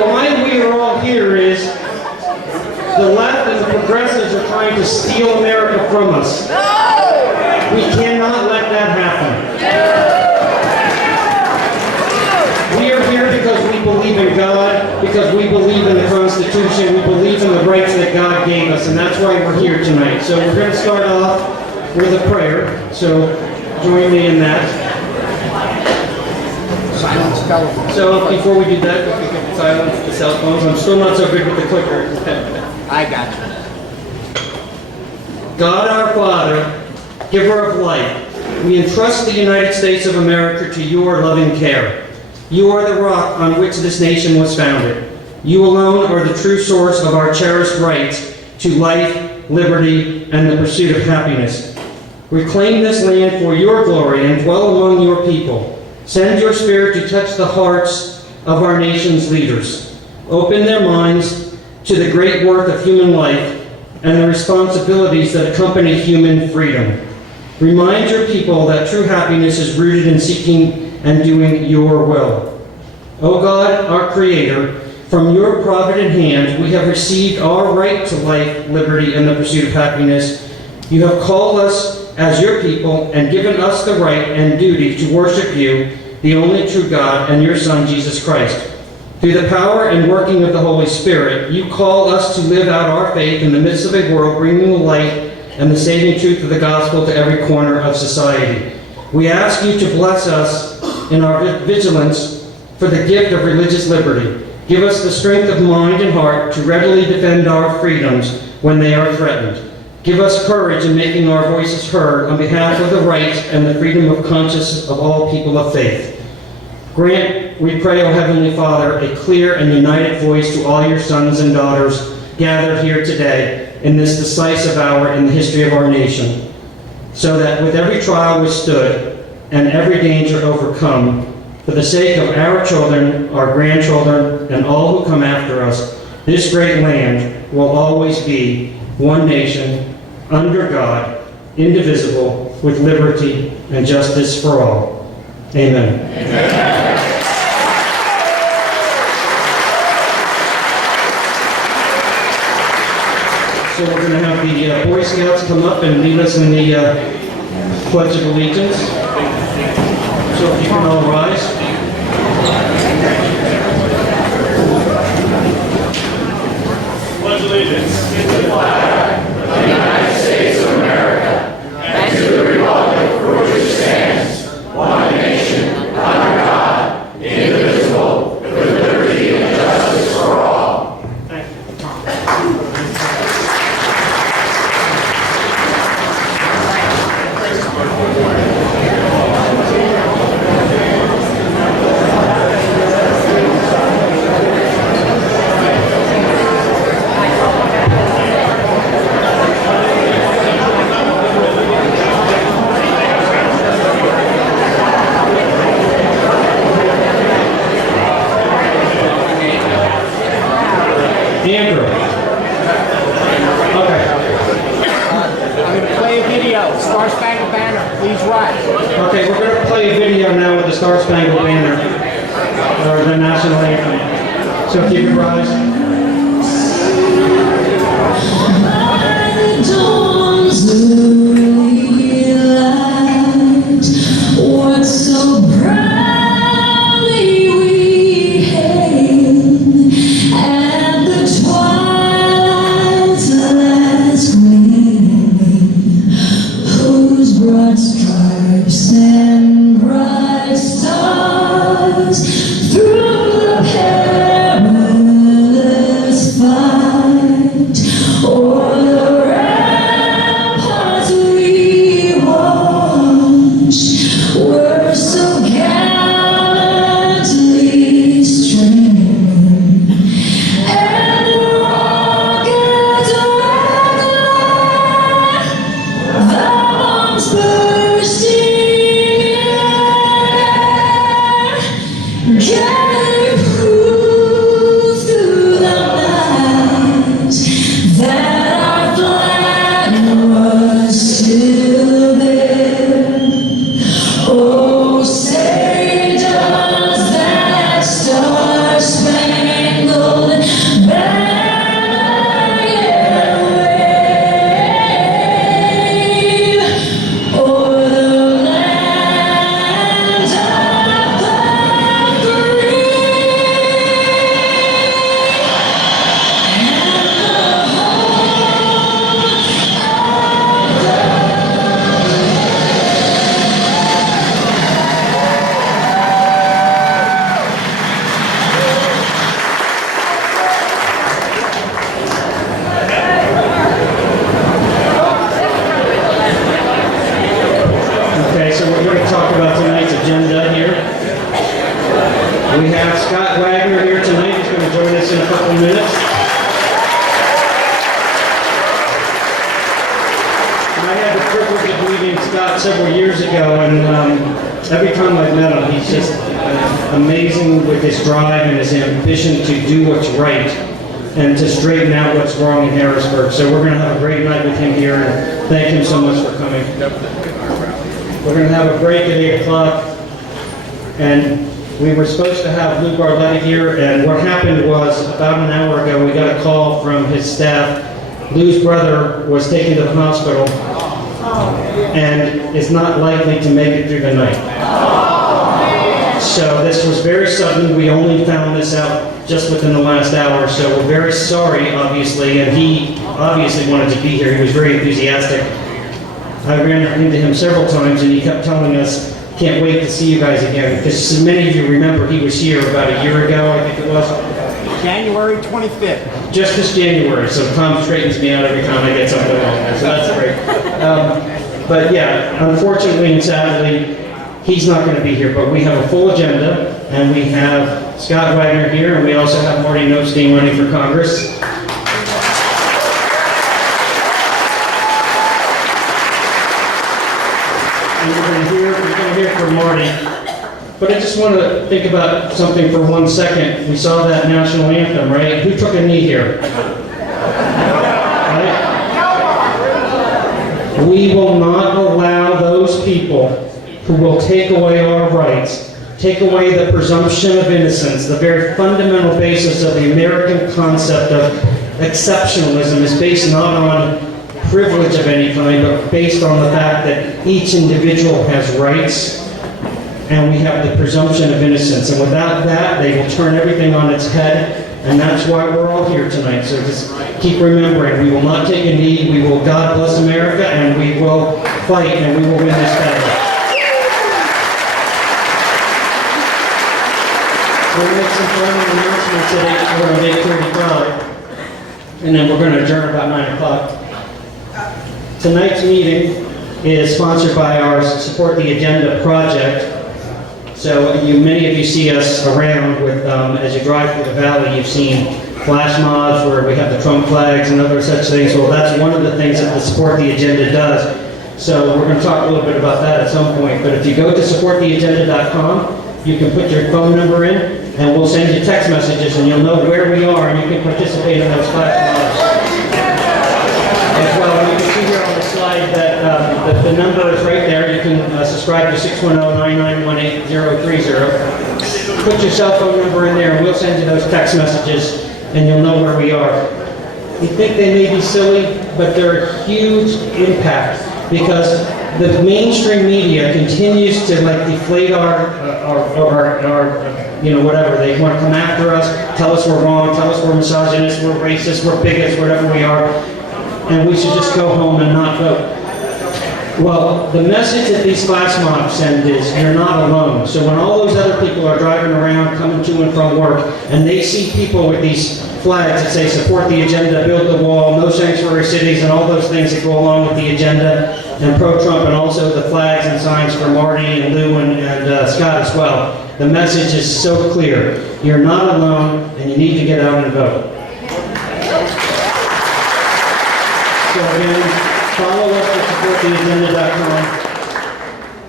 why we are all here is the left and the progressives are trying to steal America from us. We cannot let that happen. We are here because we believe in God, because we believe in the Constitution, we believe in the rights that God gave us, and that's why we're here tonight. So we're going to start off with a prayer, so join me in that. Silence telephone. So before we do that, if we could silence the cell phones. I'm still not so good with the clicker. I got you. God our Father, giver of life, we entrust the United States of America to your loving care. You are the rock on which this nation was founded. You alone are the true source of our cherished rights to life, liberty, and the pursuit of happiness. Reclaim this land for your glory and dwell among your people. Send your Spirit to touch the hearts of our nation's leaders. Open their minds to the great work of human life and the responsibilities that accompany human freedom. Remind your people that true happiness is rooted in seeking and doing your will. O God, our Creator, from your provident hand, we have received our right to life, liberty, and the pursuit of happiness. You have called us as your people and given us the right and duty to worship you, the only true God, and your Son, Jesus Christ. Through the power and working of the Holy Spirit, you call us to live out our faith in the midst of a world bringing the light and the saving truth of the gospel to every corner of society. We ask you to bless us in our vigilance for the gift of religious liberty. Give us the strength of mind and heart to readily defend our freedoms when they are threatened. Give us courage in making our voices heard on behalf of the right and the freedom of conscience of all people of faith. Grant, we pray, O Heavenly Father, a clear and united voice to all your sons and daughters gathered here today in this decisive hour in the history of our nation, so that with every trial withstood and every danger overcome, for the sake of our children, our grandchildren, and all who come after us, this great land will always be one nation, under God, indivisible, with liberty and justice for all. Amen. Amen. So we're going to have the Boy Scouts come up and lead us in the Pledge of Allegiance. So if you can all rise. Pledge allegiance to the flag of the United States of America and to the republic for which it stands, one nation, under God, indivisible, with liberty and justice for all. Thank you. Andrew. Okay. I'm going to play a video. Star Spangled Banner. Please rise. Okay, we're going to play a video now with the Star Spangled Banner, or the national anthem. So if you could rise. What so proudly we hailed at the twilight's last gleaming, whose broad stripes and bright stars through the perilous fight o'er the ramparts out several years ago, and every time I've met him, he's just amazing with his drive and his ambition to do what's right and to straighten out what's wrong in Harrisburg. So we're going to have a great night with him here, and thank him so much for coming. We're going to have a break at 8 o'clock, and we were supposed to have Lou Barletta here, and what happened was about an hour ago, we got a call from his staff. Lou's brother was taken to the hospital and is not likely to make it through the night. So this was very sudden. We only found this out just within the last hour, so we're very sorry, obviously, and he obviously wanted to be here. He was very enthusiastic. I ran into him several times, and he kept telling us, "Can't wait to see you guys again," because many of you remember he was here about a year ago, I think it was. January 25th. Just this January, so Tom straightens me out every time I get something wrong, so that's great. But yeah, unfortunately and sadly, he's not going to be here, but we have a full agenda, and we have Scott Wagner here, and we also have Marty Nothstein running for Congress. And you're going to hear from Marty. But I just want to think about something for 1 second. We saw that national anthem, right? Who took a knee here? Right? We will not allow those people who will take away our rights, take away the presumption of innocence, the very fundamental basis of the American concept of exceptionalism is based not on privilege of any kind, but based on the fact that each individual has rights, and we have the presumption of innocence. And without that, they will turn everything on its head, and that's why we're all here tonight. So just keep remembering, we will not take a knee, we will God bless America, and we will fight, and we will win this battle. We'll make some final announcements at 8:35, and then we're going to adjourn about 9 o'clock. Tonight's meeting is sponsored by our Support the Agenda project. So many of you see us around with, as you drive through the valley, you've seen flash mobs where we have the Trump flags and other such things. Well, that's one of the things that the Support the Agenda does. So we're going to talk a little bit about that at some point. But if you go to supporttheagenda.com, you can put your phone number in, and we'll send you text messages, and you'll know where we are, and you can participate in those flash mobs. As well, you can see here on the slide that the number is right there. You can subscribe to 610-991-8030. Put your cell phone number in there, and we'll send you those text messages, and you'll know where we are. You think they may be silly, but they're a huge impact, because the mainstream media continues to deflate our whatever. They want to come after us, tell us we're wrong, tell us we're misogynists, we're racist, we're bigots, whatever we are, and we should just go home and not vote. Well, the message that these flash mobs send is you're not alone. So when all those other people are driving around, coming to and from work, and they see people with these flags that say support the agenda, build the wall, no sanctuary cities, and all those things that go along with the agenda, and pro-Trump, and also the flags and signs for Marty and Lou and Scott as well. The message is so clear. You're not alone, and you need to get out and vote. So again, follow us at supporttheagenda.com.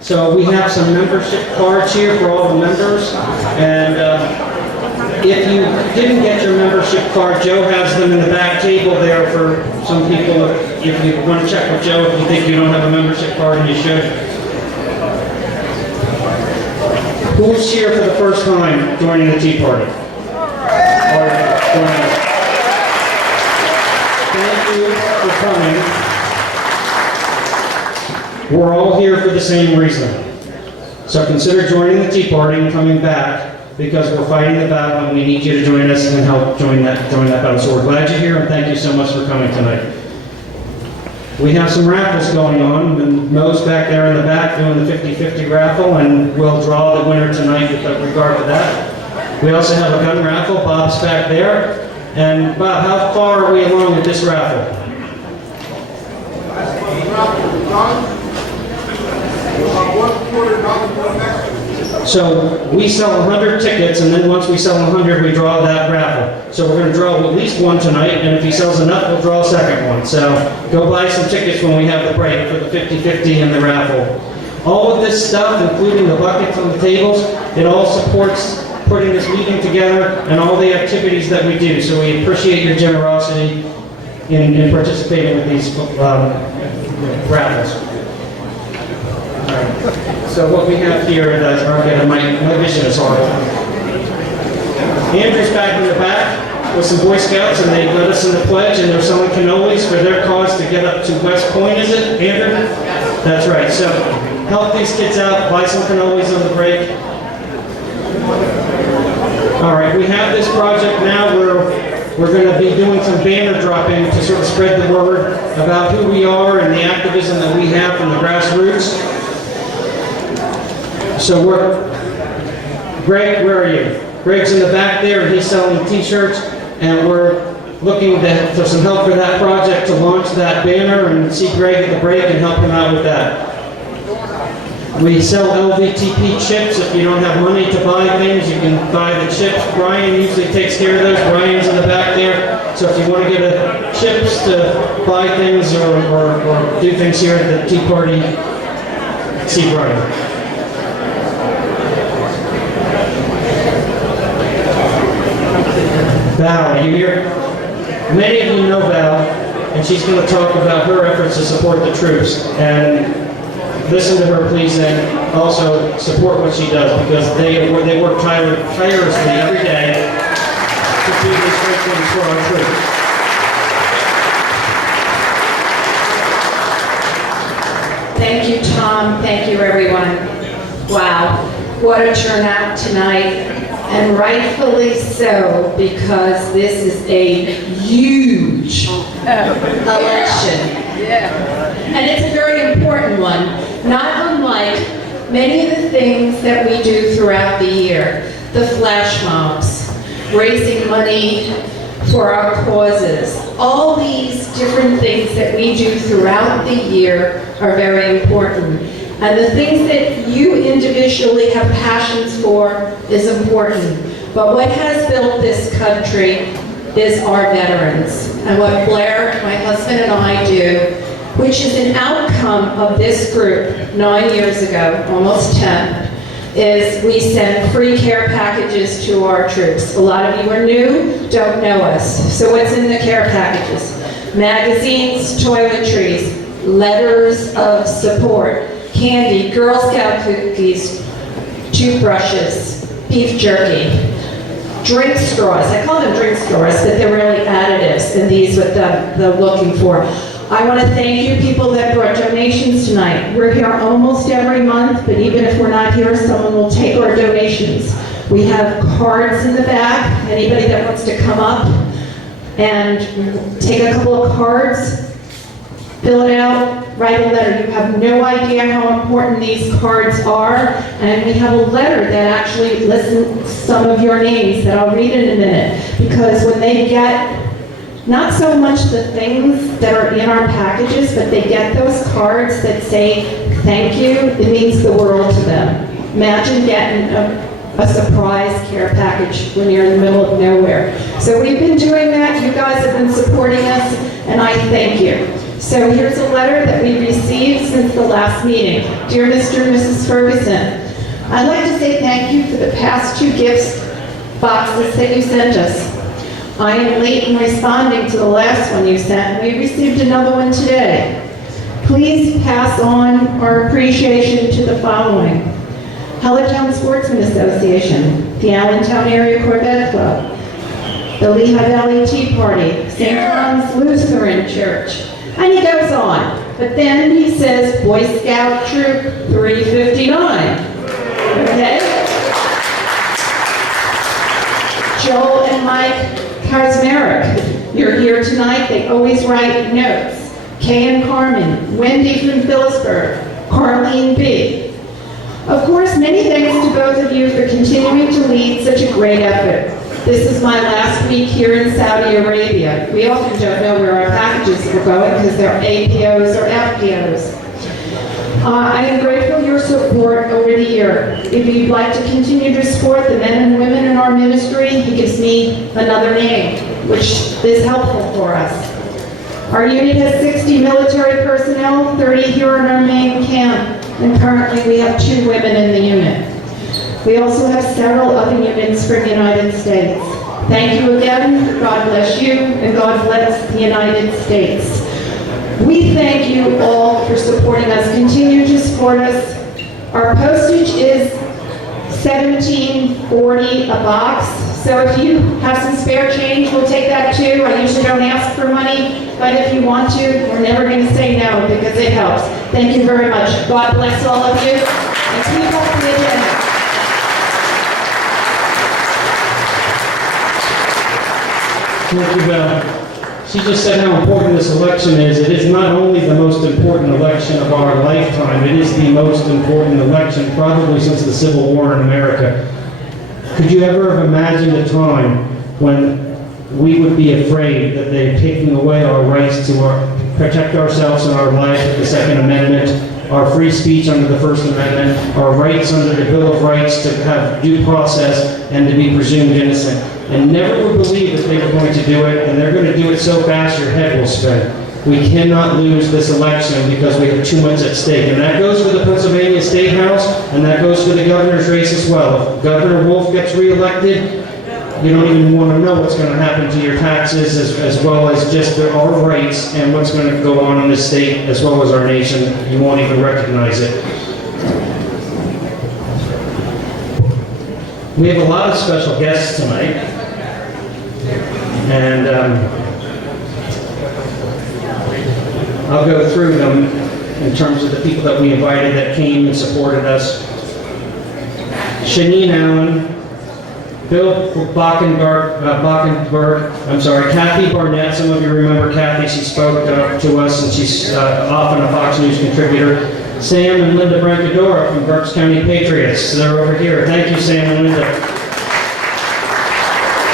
So we have some membership cards here for all the members, and if you didn't get your membership card, Joe has them in the back table there for some people. If you want to check with Joe if you think you don't have a membership card, and you should. Who's here for the first time joining the Tea Party? All right, join us. Thank you for coming. We're all here for the same reason. So consider joining the Tea Party and coming back, because we're fighting the battle and we need you to join us and help join that battle. So we're glad you're here, and thank you so much for coming tonight. We have some raffles going on, and Mo's back there in the back doing the 50-50 raffle, and we'll draw the winner tonight with regard to that. We also have a gun raffle. Bob's back there. And Bob, how far are we along with this raffle? So we sell 100 tickets, and then once we sell 100, we draw that raffle. So we're going to draw at least one tonight, and if he sells enough, we'll draw a second one. So go buy some tickets when we have the break for the 50-50 and the raffle. All of this stuff, including the buckets on the tables, it all supports putting this meeting together and all the activities that we do. So we appreciate your generosity in participating with these raffles. All right. So what we have here is my vision is horrible. Andrew's back in the back with some Boy Scouts, and they led us in the pledge, and they're selling cannolis for their cause to get up to West Point, is it, Andrew? That's right. So help these kids out, buy some cannolis on the break. All right, we have this project now where we're going to be doing some banner dropping to sort of spread the word about who we are and the activism that we have from the grassroots. So Greg, where are you? Greg's in the back there, and he's selling t-shirts, and we're looking for some help for that project to launch that banner, and see Greg at the break and help him out with that. We sell LVTP chips. If you don't have money to buy things, you can buy the chips. Brian usually takes care of those. Brian's in the back there. So if you want to get chips to buy things or do things here at the Tea Party, see Brian. Val, are you here? Many of you know Val, and she's going to talk about her efforts to support the troops. And listen to her, please, and also support what she does, because they work tirelessly every day to do these great things for our troops. Thank you, Tom. Thank you, everyone. Wow, what a turnout tonight. And rightfully so, because this is a huge election. And it's a very important one, not unlike many of the things that we do throughout the year. The flash mobs, raising money for our causes. All these different things that we do throughout the year are very important. And the things that you individually have passions for is important. But what has built this country is our veterans. And what Blair, my husband, and I do, which is an outcome of this group 9 years ago, almost 10, is we send free care packages to our troops. A lot of you are new, don't know us. So what's in the care packages? Magazines, toiletries, letters of support, candy, Girl Scout cookies, toothbrushes, beef jerky, drink straws. I call them drink straws, but they're really additives, and these what they're looking for. I want to thank you people that brought donations tonight. We're here almost every month, but even if we're not here, someone will take our donations. We have cards in the back. Anybody that wants to come up and take a couple of cards, fill it out, write a letter. You have no idea how important these cards are. And we have a letter that actually lists some of your names that I'll read in a minute. Because when they get not so much the things that are in our packages, but they get those cards that say thank you, it means the world to them. Imagine getting a surprise care package when you're in the middle of nowhere. So we've been doing that. You guys have been supporting us, and I thank you. So here's a letter that we received since the last meeting. Dear Mr. and Mrs. Ferguson, I'd like to say thank you for the past 2 gifts boxes that you sent us. I am late in responding to the last one you sent, and we received another one today. Please pass on our appreciation to the following: Helletown Sportsman Association, the Allentown Area Corvette Club, the Lehigh Valley Tea Party, St. John's Lutheran Church, and he goes on. But then he says Boy Scout Troop 359. Okay? Joel and Mike Karsmerick, you're here tonight. They always write notes. Kay and Carmen, Wendy from Phillipsburg, Carlene B. Of course, many thanks to both of you for continuing to lead such a great effort. This is my last week here in Saudi Arabia. We often don't know where our packages are going because they're APOs or FPOs. I am grateful for your support over the year. If you'd like to continue to support the men and women in our ministry, he gives me another name, which is helpful for us. Our unit has 60 military personnel, 30 here in our main camp, and currently we have 2 women in the unit. We also have several other units from the United States. Thank you again, God bless you, and God bless the United States. We thank you all for supporting us. Continue to support us. Our postage is $17.40 a box, so if you have some spare change, we'll take that too. I usually don't ask for money, but if you want to, we're never going to say no because it helps. Thank you very much. God bless all of you, and keep up the agenda. Thank you, Val. She just said how important this election is. It is not only the most important election of our lifetime, it is the most important election probably since the Civil War in America. Could you ever have imagined a time when we would be afraid that they're taking away our rights to protect ourselves and our lives with the Second Amendment, our free speech under the First Amendment, our rights under the Bill of Rights to have due process and to be presumed innocent? And never would believe that they were going to do it, and they're going to do it so fast your head will spin. We cannot lose this election because we have too much at stake. And that goes for the Pennsylvania State House, and that goes for the governor's race as well. If Governor Wolf gets reelected, you don't even want to know what's going to happen to your taxes as well as just our rights and what's going to go on in this state as well as our nation. You won't even recognize it. We have a lot of special guests tonight. And I'll go through them in terms of the people that we invited that came and supported us. Shanine Allen, Bill Bockenberg, Kathy Barnett. Some of you remember Kathy. She spoke to us, and she's often a Fox News contributor. Sam and Linda Brancadora from Berks County Patriots. They're over here. Thank you, Sam and Linda.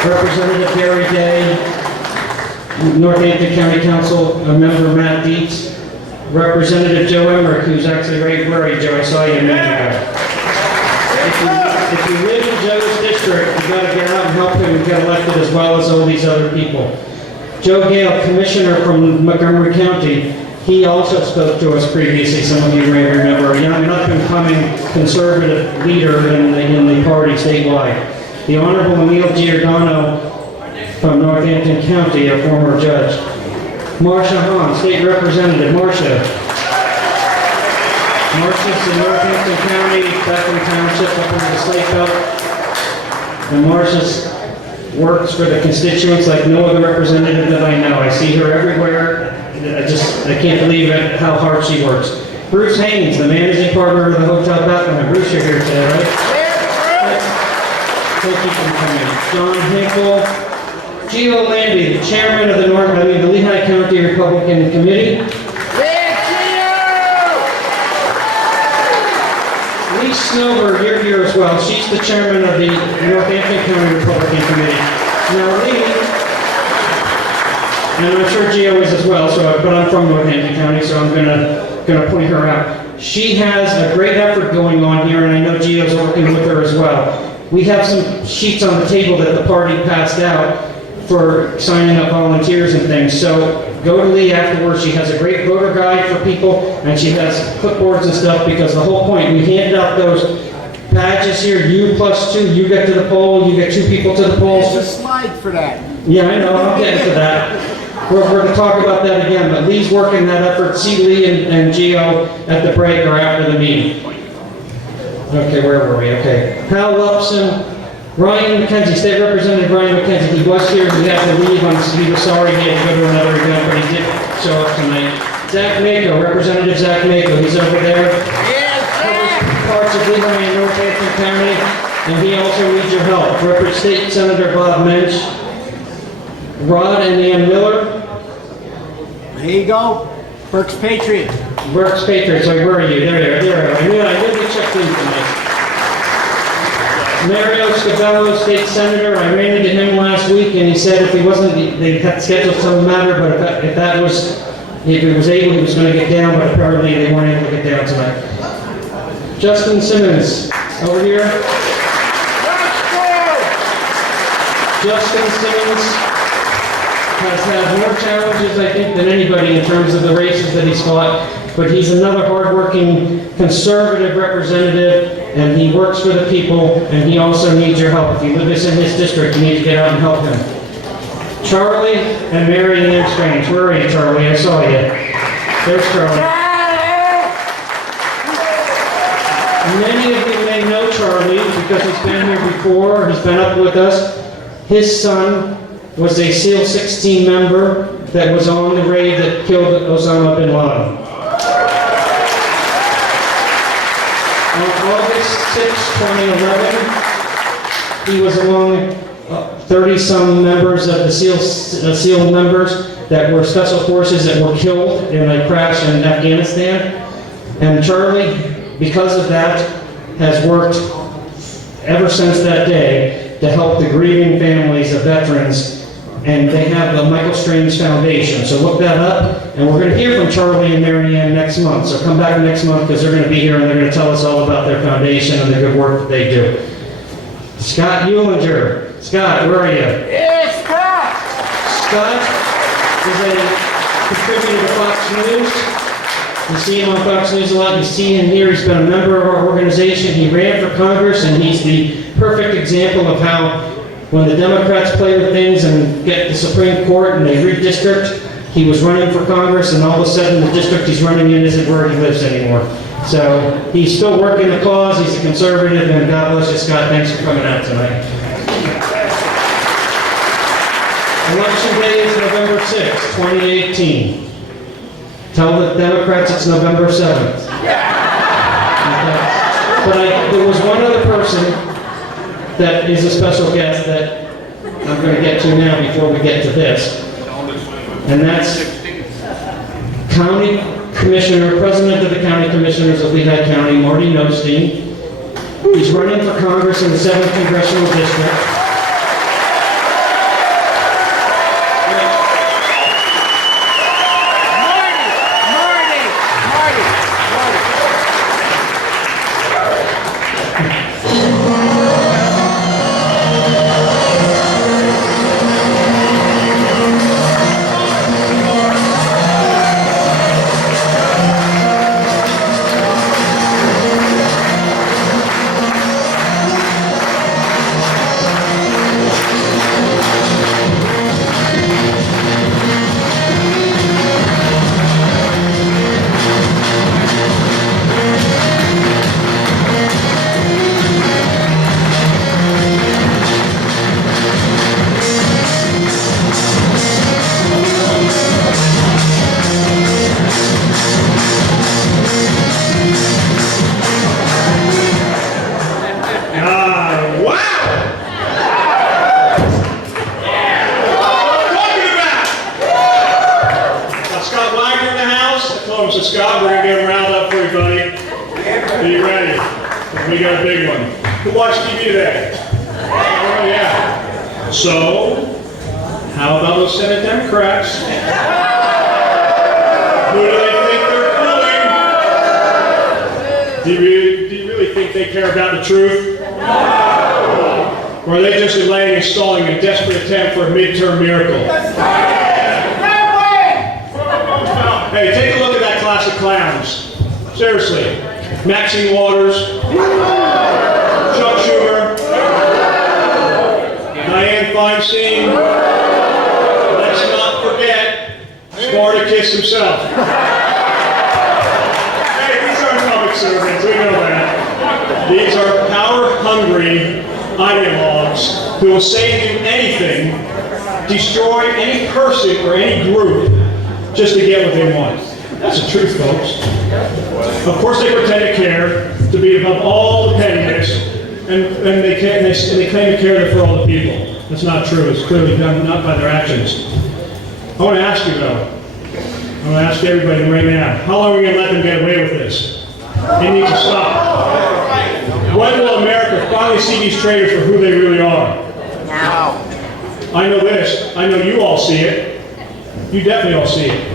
Representative Gary Day, Northampton County Council member Matt Dietz, Representative Joe Emmerich, who's actually right where are you, Joe? I saw you a minute ago. If you live in Joe's district, you got to get out and help him get elected as well as all these other people. Joe Gale, Commissioner from Montgomery County, he also spoke to us previously. Some of you may remember, a young, up-and-coming conservative leader in the party statewide. The Honorable Emil Giordano from Northampton County, a former judge. Marcia Hahn, State Representative. Marcia's in Northampton County, Beckham Township, up in the Slate Belt. And Marcia's works for the constituents like no other representative that I know. I see her everywhere. I can't believe it, how hard she works. Bruce Haynes, the managing partner of the Hotel Bethlehem. Bruce, you're here today, right? Thank you for coming. John Hinkle, Gio Landy, the chairman of the Lehigh County Republican Committee. Lee Snover, you're here as well. She's the chairman of the Northampton County Republican Committee. Now, Lee, and I'm sure Gio is as well, but I'm from Northampton County, so I'm gonna point her out. She has a great effort going on here, and I know Gio's working with her as well. We have some sheets on the table that the party passed out for signing up volunteers and things. So go to Lee afterwards. She has a great voter guide for people, and she has clipboards and stuff because the whole point, we hand out those badges here, you plus 2, you get to the poll, you get 2 people to the polls. There's a slide for that. Yeah, I know, I'll get into that. We're going to talk about that again, but Lee's working that effort. See Lee and Gio at the break or after the meeting. Okay, where were we? Okay. Hal Lupson, Ryan McKenzie, State Representative Ryan McKenzie. He was here, he had to leave. He was sorry he had to go to another event, but he did show up tonight. Zach Mako, Representative Zach Mako, he's over there. Covers parts of Lehigh and Northampton County, and he also needs your help. State Senator Bob Mensch, Rod and Ann Miller. There you go. Berks Patriots. Berks Patriots, like, where are you? There you are. I knew we checked in tonight. Mario Scabello, State Senator, I ran into him last week and he said if he wasn't, they had scheduled some matter, but if that was If he was able, he was going to get down, but apparently they weren't able to get down tonight. Justin Simmons, over here. Justin Simmons has had more challenges, I think, than anybody in terms of the races that he's fought, but he's another hardworking conservative representative, and he works for the people, and he also needs your help. If you live in his district, you need to get out and help him. Charlie and Mary Ann Strange. Where are you, Charlie? I saw you. There's Charlie. Many of you may know Charlie because he's been here before, he's been up with us. His son was a SEAL 16 member that was on the raid that killed Osama bin Laden. On August 6, 2011, he was among 30-some members of the SEAL members that were special forces that were killed in a crash in Afghanistan. And Charlie, because of that, has worked ever since that day to help the grieving families of veterans, and they have the Michael Strange Foundation. So look that up, and we're going to hear from Charlie and Mary Ann next month. So come back next month because they're going to be here and they're going to tell us all about their foundation and the good work that they do. Scott Eulinger. Scott, where are you? It's Scott! Scott is a contributor to Fox News. You see him on Fox News a lot. You see him here. He's been a member of our organization. He ran for Congress, and he's the perfect example of how when the Democrats play with things and get the Supreme Court and they redistrict, he was running for Congress, and all of a sudden the district he's running in isn't where he lives anymore. So he's still working the cause. He's a conservative, and God bless you, Scott. Thanks for coming out tonight. Election day is November 6, 2018. Tell the Democrats it's November 7th. But there was one other person that is a special guest that I'm going to get to now before we get to this. And that's County Commissioner, President of the County Commissioners of Lehigh County, Marty Nothstein. He's running for Congress in the 7th Congressional District. Scott, we're going to get him round up for you, buddy. Are you ready? We got a big one. Who watched TV today? Oh, yeah. So, how about those Senate Democrats? Who do they think they're fooling? Do you really think they care about the truth? Or are they just delaying and stalling a desperate attempt for a midterm miracle? Hey, take a look at that class of clowns. Seriously. Maxine Waters, Chuck Schumer, Dianne Feinstein, let's not forget Spartacus himself. Hey, these aren't public servants, we know that. These are power-hungry ideologues who will say and do anything, destroy any person or any group, just to get what they want. That's the truth, folks. Of course they pretend to care, to be above all the pettiness, and they claim to care for all the people. That's not true. It's clearly done not by their actions. I want to ask you, though. I want to ask everybody right now, how long are we going to let them get away with this? They need to stop. When will America finally see these traitors for who they really are? Now. I know this. I know you all see it. You definitely all see it.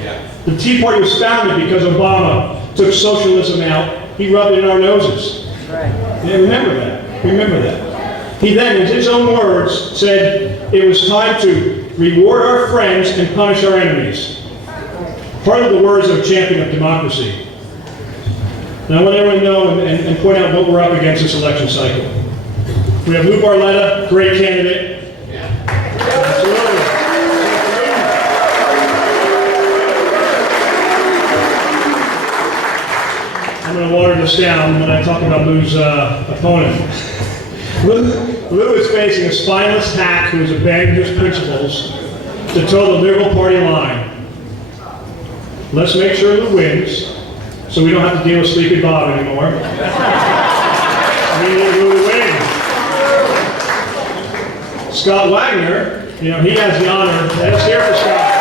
The Tea Party was founded because Obama took socialism out. He rubbed it in our noses. Yeah, remember that. Remember that. He then, in his own words, said it was time to reward our friends and punish our enemies. Part of the words of a champion of democracy. Now I want everyone to know and point out what we're up against this election cycle. We have Lou Barletta, great candidate. Absolutely. I'm going to water this down when I talk about Lou's opponent. Lou is facing a spineless hack who has abandoned his principles to toe the Liberal Party line. Let's make sure Lou wins, so we don't have to deal with Sleepy Bob anymore. We need Lou to win. Scott Wagner, he has the honor. Let's hear for Scott.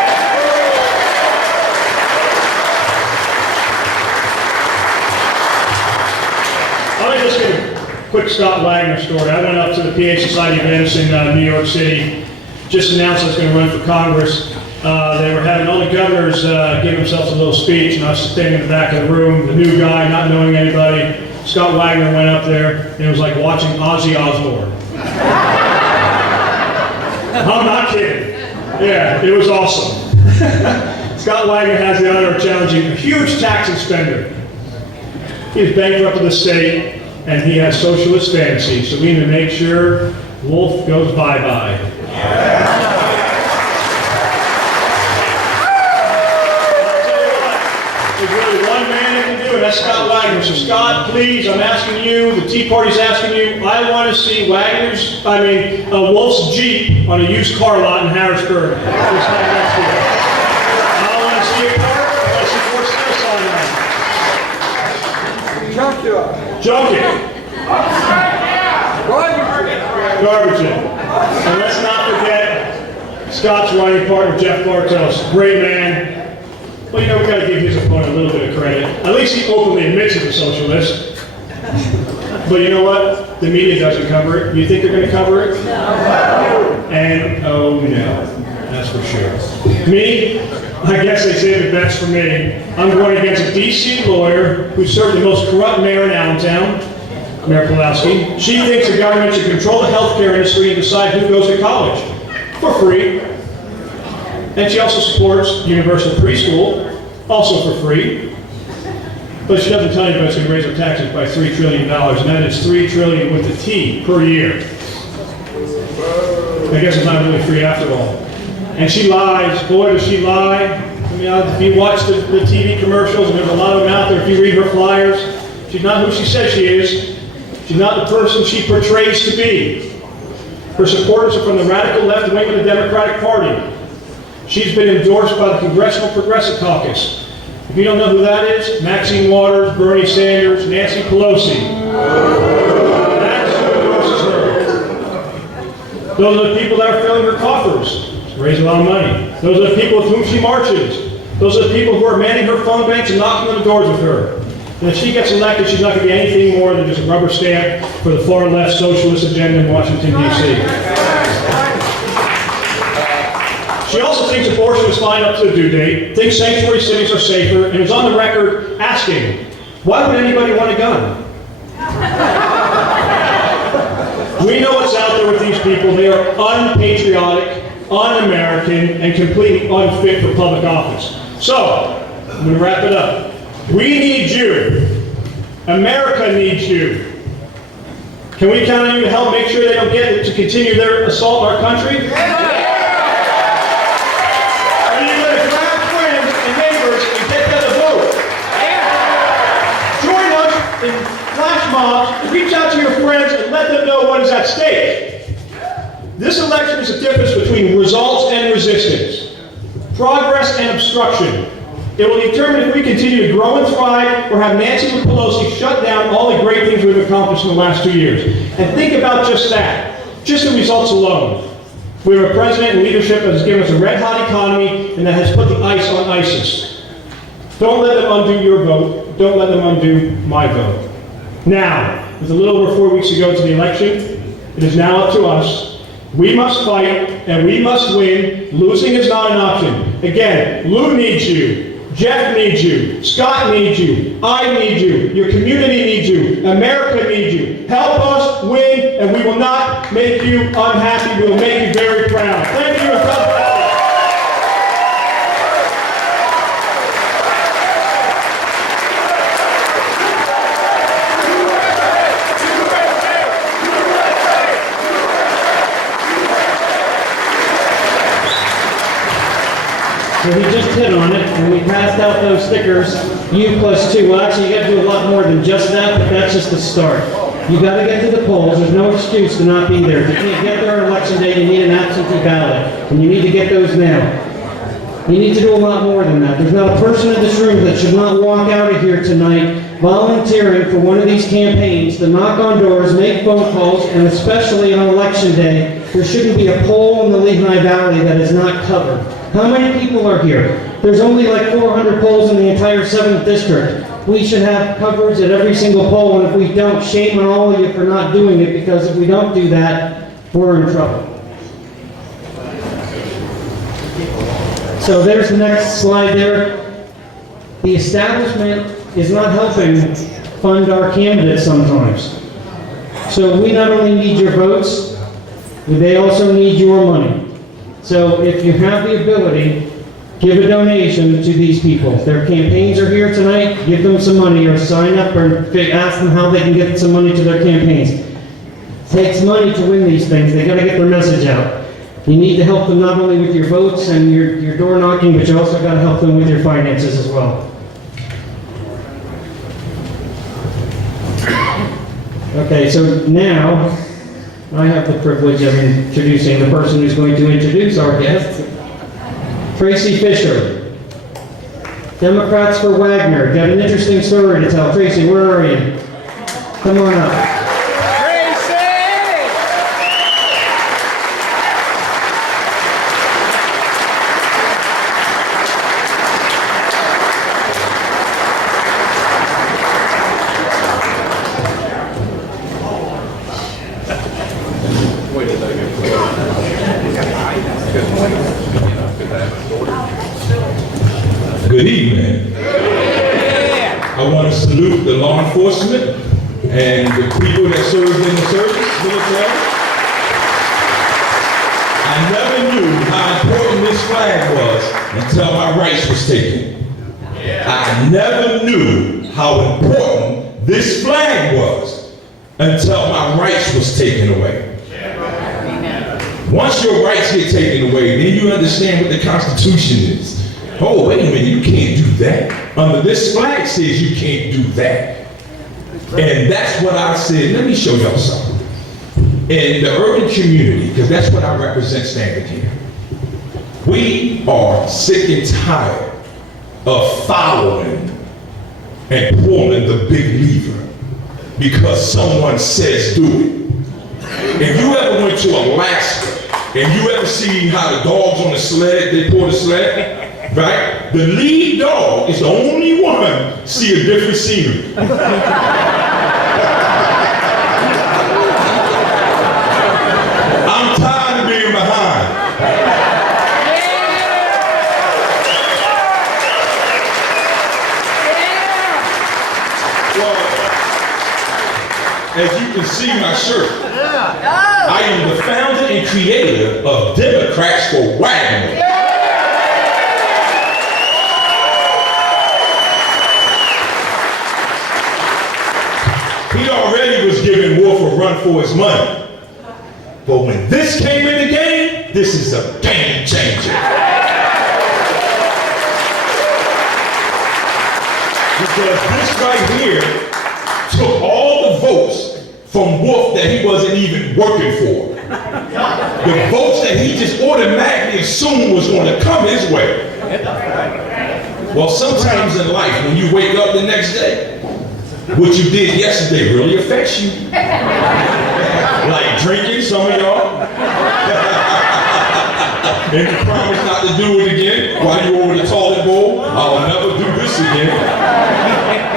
Let me just give a quick Scott Wagner story. I went up to the PA Society events in New York City, just announced I was going to run for Congress. They were having all the governors give themselves a little speech, and I was standing in the back of the room, the new guy, not knowing anybody. Scott Wagner went up there, and it was like watching Ozzy Osbourne. I'm not kidding. Yeah, it was awesome. Scott Wagner has the honor of challenging a huge tax and spender. He's bankrupt of the state, and he has socialist fantasies, so we need to make sure Wolf goes bye-bye. There's really one man that can do it, that's Scott Wagner. So Scott, please, I'm asking you, the Tea Party's asking you, I want to see Wolf's Jeep on a used car lot in Harrisburg. I want to see a car, I want to see for sale sign on it. Junkyard. Garbage in. And let's not forget Scott's writing partner, Jeff Bartos. Great man. Well, we got to give his opponent a little bit of credit. At least he openly admits he's a socialist. But you know what? The media doesn't cover it. You think they're going to cover it? No. And, oh no. That's for sure. Me? I guess they saved the best for me. I'm going against a D.C. lawyer who served the most corrupt mayor in Allentown, Mayor Pulaski. She thinks the government should control the healthcare industry and decide who goes to college for free. And she also supports universal preschool, also for free. But she doesn't tell anybody it's going to raise our taxes by $3 trillion, and that is $3 trillion with a T per year. I guess it's not really free after all. And she lies. Boy, does she lie. If you watch the TV commercials, and there's a lot of them out there, if you read her flyers, she's not who she says she is. She's not the person she portrays to be. Her supporters are from the radical left wing of the Democratic Party. She's been endorsed by the Congressional Progressive Caucus. If you don't know who that is, Maxine Waters, Bernie Sanders, Nancy Pelosi. That's who endorses her. Those are the people that are filling her coffers. Raise a lot of money. Those are the people with whom she marches. Those are the people who are manning her phone banks and knocking on the doors with her. And if she gets elected, she's not going to be anything more than just a rubber stamp for the far left socialist agenda in Washington, D.C. She also thinks abortion is fine up to the due date, thinks sanctuary cities are safer, and is on the record asking, why would anybody want a gun? We know what's out there with these people. They are unpatriotic, un-American, and completely unfit for public office. So, I'm going to wrap it up. We need you. America needs you. Can we count on you to help make sure they don't get to continue their assault on our country? Are you going to grab friends and neighbors and get them to vote? Join us in flash mobs, reach out to your friends and let them know what is at stake. This election is a difference between results and resistance, progress and obstruction. It will determine if we continue to grow and thrive or have Nancy Pelosi shut down all the great things we've accomplished in the last 2 years. And think about just that, just the results alone. We have a president and leadership that has given us a red-hot economy and that has put the ice on ISIS. Don't let them undo your vote. Don't let them undo my vote. Now, with a little over 4 weeks to go to the election, it is now up to us. We must fight, and we must win. Losing is not an option. Again, Lou needs you. Jeff needs you. Scott needs you. I need you. Your community needs you. America needs you. Help us win, and we will not make you unhappy. We will make you very proud. Thank you. So he just hit on it, and we passed out those stickers, U+2. Well, actually, you gotta do a lot more than just that, but that's just the start. You gotta get to the polls. There's no excuse to not be there. If you can't get there on election day, you need an absentee ballot, and you need to get those now. You need to do a lot more than that. There's not a person in this room that should not walk out of here tonight volunteering for one of these campaigns to knock on doors, make phone calls, and especially on election day, there shouldn't be a poll in the Lehigh Valley that is not covered. How many people are here? There's only like 400 polls in the entire 7th district. We should have coverage at every single poll, and if we don't, shame on all of you for not doing it, because if we don't do that, we're in trouble. So there's the next slide there. The establishment is not helping fund our candidates sometimes. So we not only need your votes, they also need your money. So if you have the ability, give a donation to these people. Their campaigns are here tonight. Give them some money, or sign up, or ask them how they can get some money to their campaigns. It takes money to win these things. They got to get their message out. You need to help them not only with your votes and your door knocking, but you also got to help them with your finances as well. Okay, so now I have the privilege of introducing the person who's going to introduce our guest, Tracy Fisher. Democrats for Wagner. Got an interesting story to tell. Tracy, where are you? Come on up. Good evening. I want to salute the law enforcement and the people that served in the service, military. I never knew how important this flag was until my rights was taken. I never knew how important this flag was until my rights was taken away. Once your rights get taken away, then you understand what the Constitution is. Oh, wait a minute, you can't do that. Under this flag says you can't do that. And that's what I said. Let me show y'all something. In the urban community, because that's what I represent standing here, we are sick and tired of following and pulling the big lever because someone says do it. If you ever went to Alaska and you ever see how the dogs on the sled, they pull the sled, right? The lead dog is the only one see a different scenery. I'm tired of being behind. Well, as you can see my shirt, I am the founder and creator of Democrats for Wagner. He already was giving Wolf a run for his money. But when this came in the game, this is a game changer. Because this right here took all the votes from Wolf that he wasn't even working for. The votes that he just automatically assumed was going to come his way. Well, sometimes in life, when you wake up the next day, what you did yesterday really affects you. Like drinking, some of y'all. And you promise not to do it again while you're over the toilet bowl. I'll never do this again.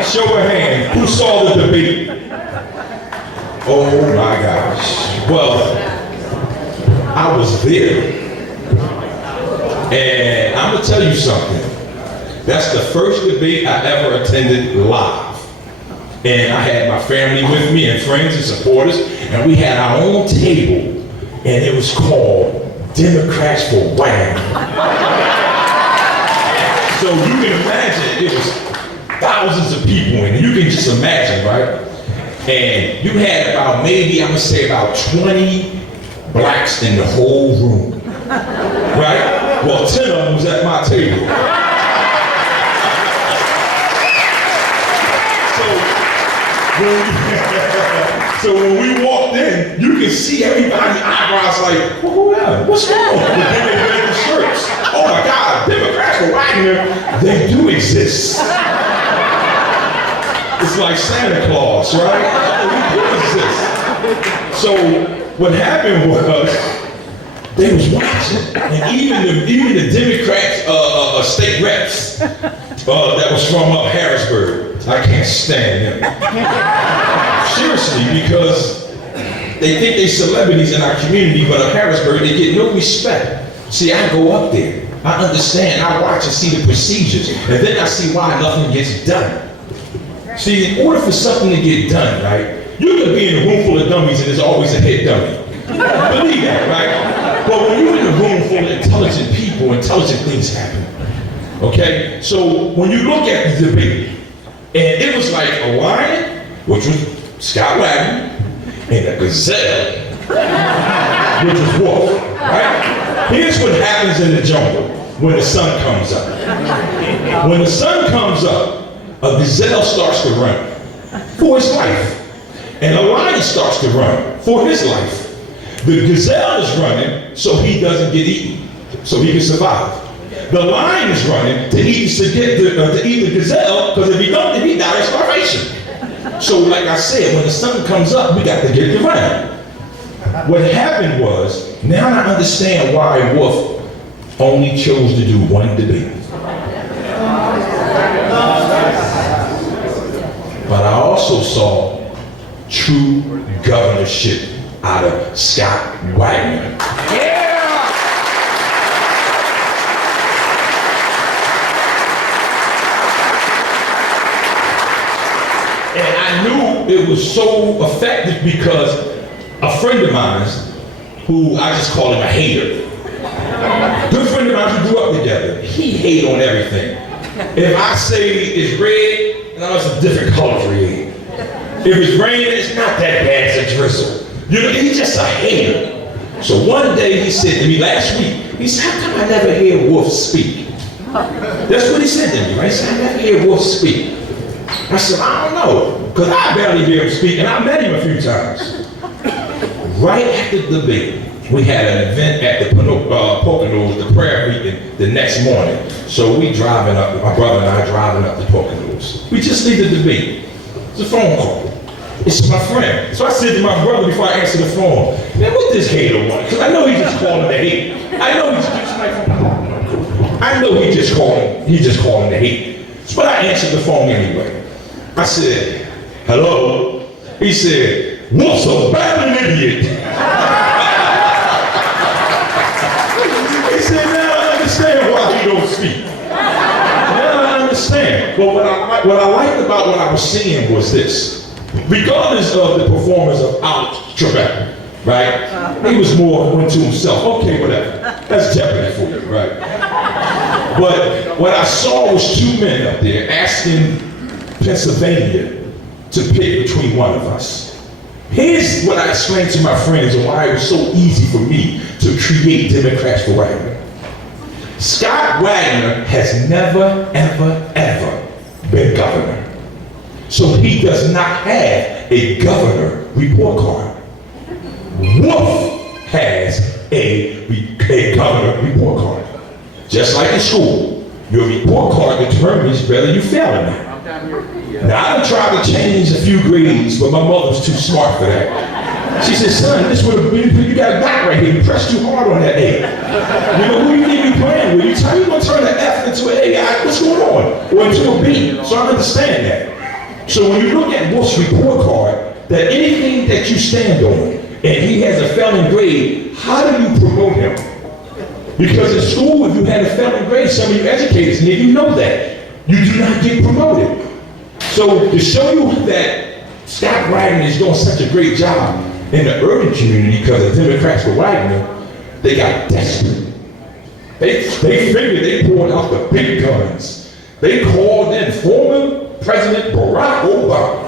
Show a hand. Who saw the debate? Oh my gosh. Well, I was there. And I'm going to tell you something. That's the first debate I ever attended live. And I had my family with me and friends and supporters, and we had our own table, and it was called Democrats for Wagner. So you can imagine, it was thousands of people in it. You can just imagine, right? And you had about, maybe, I'm gonna say about 20 blacks in the whole room, right? Well, 10 of them was at my table. So when we walked in, you can see everybody's eyebrows like, what's wrong? But then they wear the shirts. Oh my God, Democrats for Wagner, they do exist. It's like Santa Claus, right? They do exist. So what happened was, they was watching, and even the Democrats, state reps, that was from Harrisburg, I can't stand them. Seriously, because they think they're celebrities in our community, but in Harrisburg, they get no respect. See, I go up there, I understand, I watch and see the procedures, and then I see why nothing gets done. See, in order for something to get done, right, you can be in a room full of dummies and there's always a head dummy. Believe that, right? But when you're in a room full of intelligent people, intelligent things happen. Okay? So when you look at the debate, and it was like a lion, which was Scott Wagner, and a gazelle, which was Wolf, right? Here's what happens in the jungle when the sun comes up. When the sun comes up, a gazelle starts to run for his life, and a lion starts to run for his life. The gazelle is running so he doesn't get eaten, so he can survive. The lion is running to eat the gazelle, because if he don't, he dies of starvation. So like I said, when the sun comes up, we got to get to running. What happened was, now I understand why Wolf only chose to do one debate. But I also saw true governorship out of Scott Wagner. And I knew it was so effective because a friend of mine, who I just call him a hater, good friend of mine who grew up together, he hate on everything. If I say it's red, no, it's a different color for you. If it's raining, it's not that bad, it's a drizzle. You know, he's just a hater. So one day he said to me last week, he said, how come I never hear Wolf speak? That's what he said to me, right? He said, I never hear Wolf speak. I said, I don't know, because I barely hear him speak, and I met him a few times. Right after the debate, we had an event at the Poconos, the prayer meeting, the next morning. So we driving up, my brother and I driving up the Poconos. We just did the debate. It's a phone call. It's my friend. So I said to my brother before I answered the phone, man, what this hater want? Because I know he's just calling the hate. I know he's just calling the hate. But I answered the phone anyway. I said, hello? He said, Wolf's a babbling idiot. He said, now I understand why he don't speak. Now I understand. But what I liked about what I was seeing was this. Regardless of the performance of Alex Trebek, right? He was more into himself. Okay, whatever. That's Jeopardy for you, right? But what I saw was two men up there asking Pennsylvania to pick between one of us. Here's what I explained to my friends and why it was so easy for me to create Democrats for Wagner. Scott Wagner has never, ever, ever been governor. So he does not have a governor report card. Wolf has a governor report card. Just like in school, your report card determines whether you fail or not. Now, I tried to change a few grades, but my mother was too smart for that. She said, son, this would have been, you got a dot right here. You pressed too hard on that A. You know, who you think you're playing with? You tell you going to turn an F into an A. What's going on? Or into a B. So I understand that. So when you look at Wolf's report card, that anything that you stand on, and he has a failing grade, how do you promote him? Because in school, if you had a failing grade, some of you educators, and you know that, you do not get promoted. So to show you that Scott Wagner is doing such a great job in the urban community because the Democrats for Wagner, they got desperate. They figured they poured out the big guns. They called in former President Barack Obama.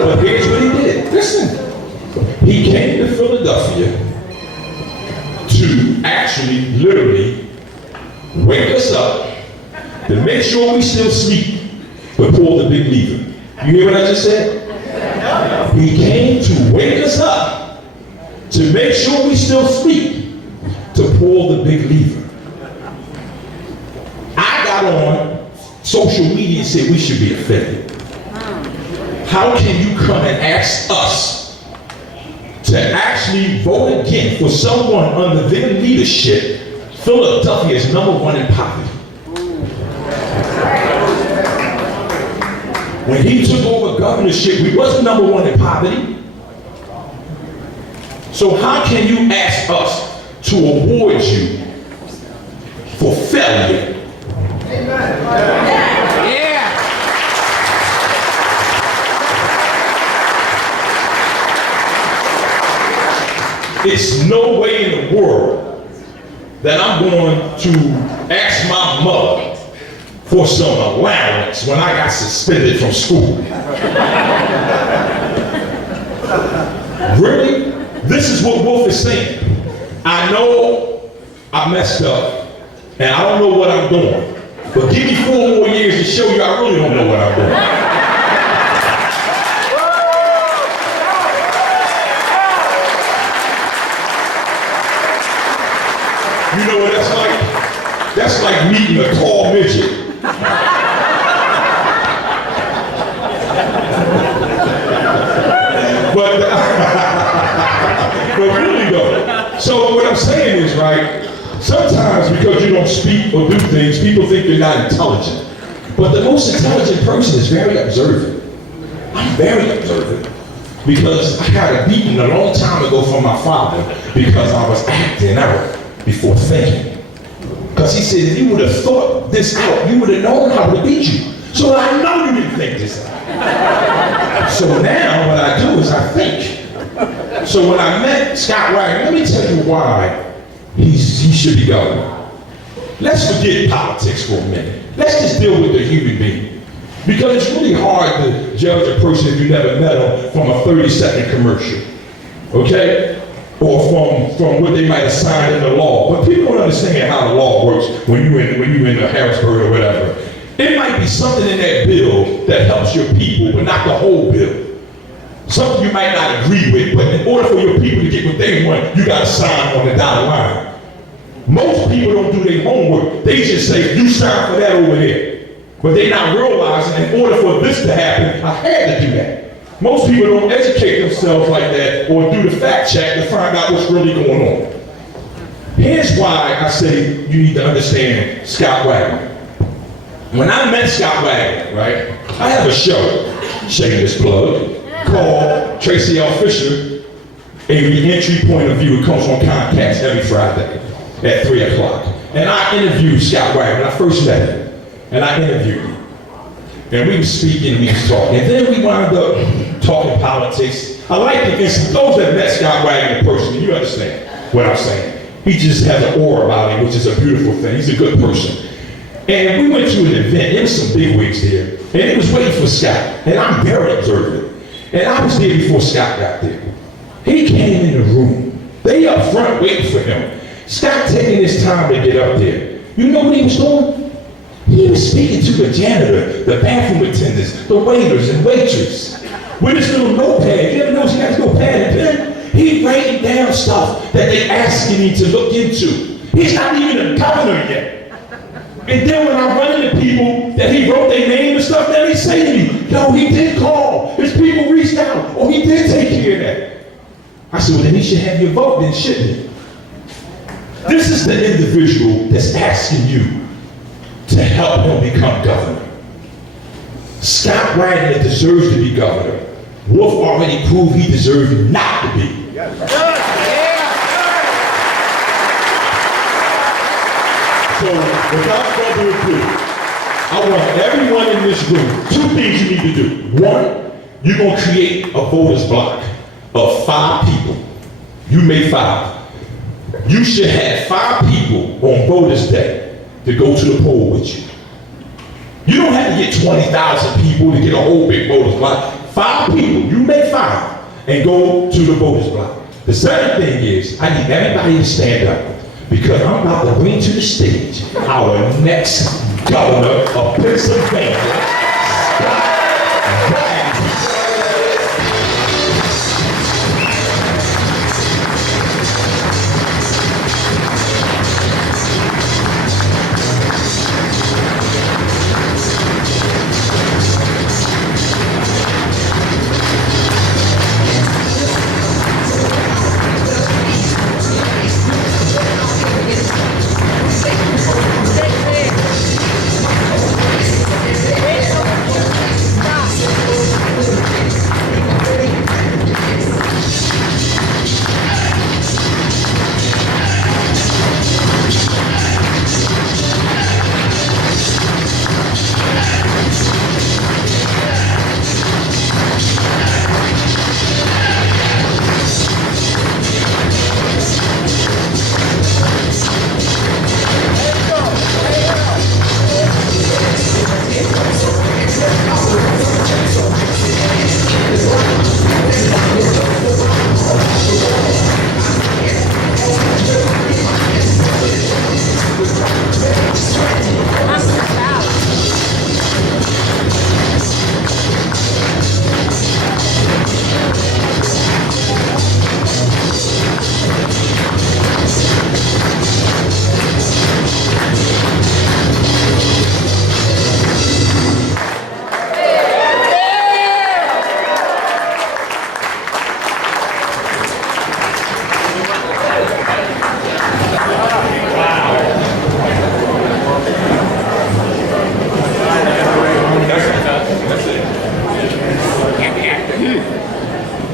But here's what he did. Listen, he came to Philadelphia to actually, literally, wake us up, to make sure we still sleep, but pull the big lever. You hear what I just said? He came to wake us up, to make sure we still sleep, to pull the big lever. I got on social media and said we should be offended. How can you come and ask us to actually vote again for someone under their leadership? Philadelphia is #1 in poverty. When he took over governorship, we wasn't #1 in poverty. So how can you ask us to award you for failure? Yeah. It's no way in the world that I'm going to ask my mother for some allowance when I got suspended from school. Really? This is what Wolf is saying. I know I messed up and I don't know what I'm doing, but give me 4 more years to show you I really don't know what I'm doing. You know what that's like? That's like meeting a tall midget. But really though, so what I'm saying is, right, sometimes because you don't speak or do things, people think you're not intelligent. But the most intelligent person is very observant. I'm very observant. Because I got a beating a long time ago from my father because I was acting out before thinking. Because he said, if you would have thought this out, you would have known how to beat you. So I know you didn't think this out. So now what I do is I think. So when I met Scott Wagner, let me tell you why he should be governor. Let's forget politics for a minute. Let's just deal with the human being. Because it's really hard to judge a person if you never met them from a 30-second commercial, okay? Or from what they might have signed in the law. But people don't understand how the law works when you're in Harrisburg or whatever. It might be something in that bill that helps your people, but not the whole bill. Something you might not agree with, but in order for your people to get what they want, you got to sign on the dotted line. Most people don't do their homework. They just say, you sign for that over there. But they're not realizing in order for this to happen, I had to do that. Most people don't educate themselves like that or do the fact check to find out what's really going on. Here's why I say you need to understand Scott Wagner. When I met Scott Wagner, right, I have a show, shameless plug, called Tracy L. Fisher, a re-entry point of view. It comes on Comcast every Friday at 3 o'clock. And I interviewed Scott Wagner when I first met him. And I interviewed him. And we were speaking, we was talking. And then we wound up talking politics. I like it, because those that met Scott Wagner personally, you understand what I'm saying. He just has an aura about him, which is a beautiful thing. He's a good person. And we went to an event. There was some bigwigs there. And it was waiting for Scott. And I'm very observant. And I was there before Scott got there. He came in the room. They up front waiting for him. Scott taking his time to get up there. You know what he was doing? He was speaking to the janitor, the bathroom attendants, the waiters and waitresses. With his little notepad. You ever notice he got his notepad and pen? He writing down stuff that they asking him to look into. He's not even a governor yet. And then when I run into people that he wrote their name and stuff, then they say to me, yo, he did call. His people reached out. Or he did take care of that. I said, well, then he should have your vote, then shouldn't he? This is the individual that's asking you to help him become governor. Scott Wagner deserves to be governor. Wolf already proved he deserves not to be. So without further ado, I want everyone in this room, two things you need to do. One, you're going to create a voters block of 5 people. You made 5. You should have 5 people on voters day to go to the poll with you. You don't have to get 20,000 people to get a whole big voters block. 5 people, you make 5 and go to the voters block. The second thing is, I need everybody to stand up because I'm about to bring to the stage our next governor of Pennsylvania, Scott Wagner.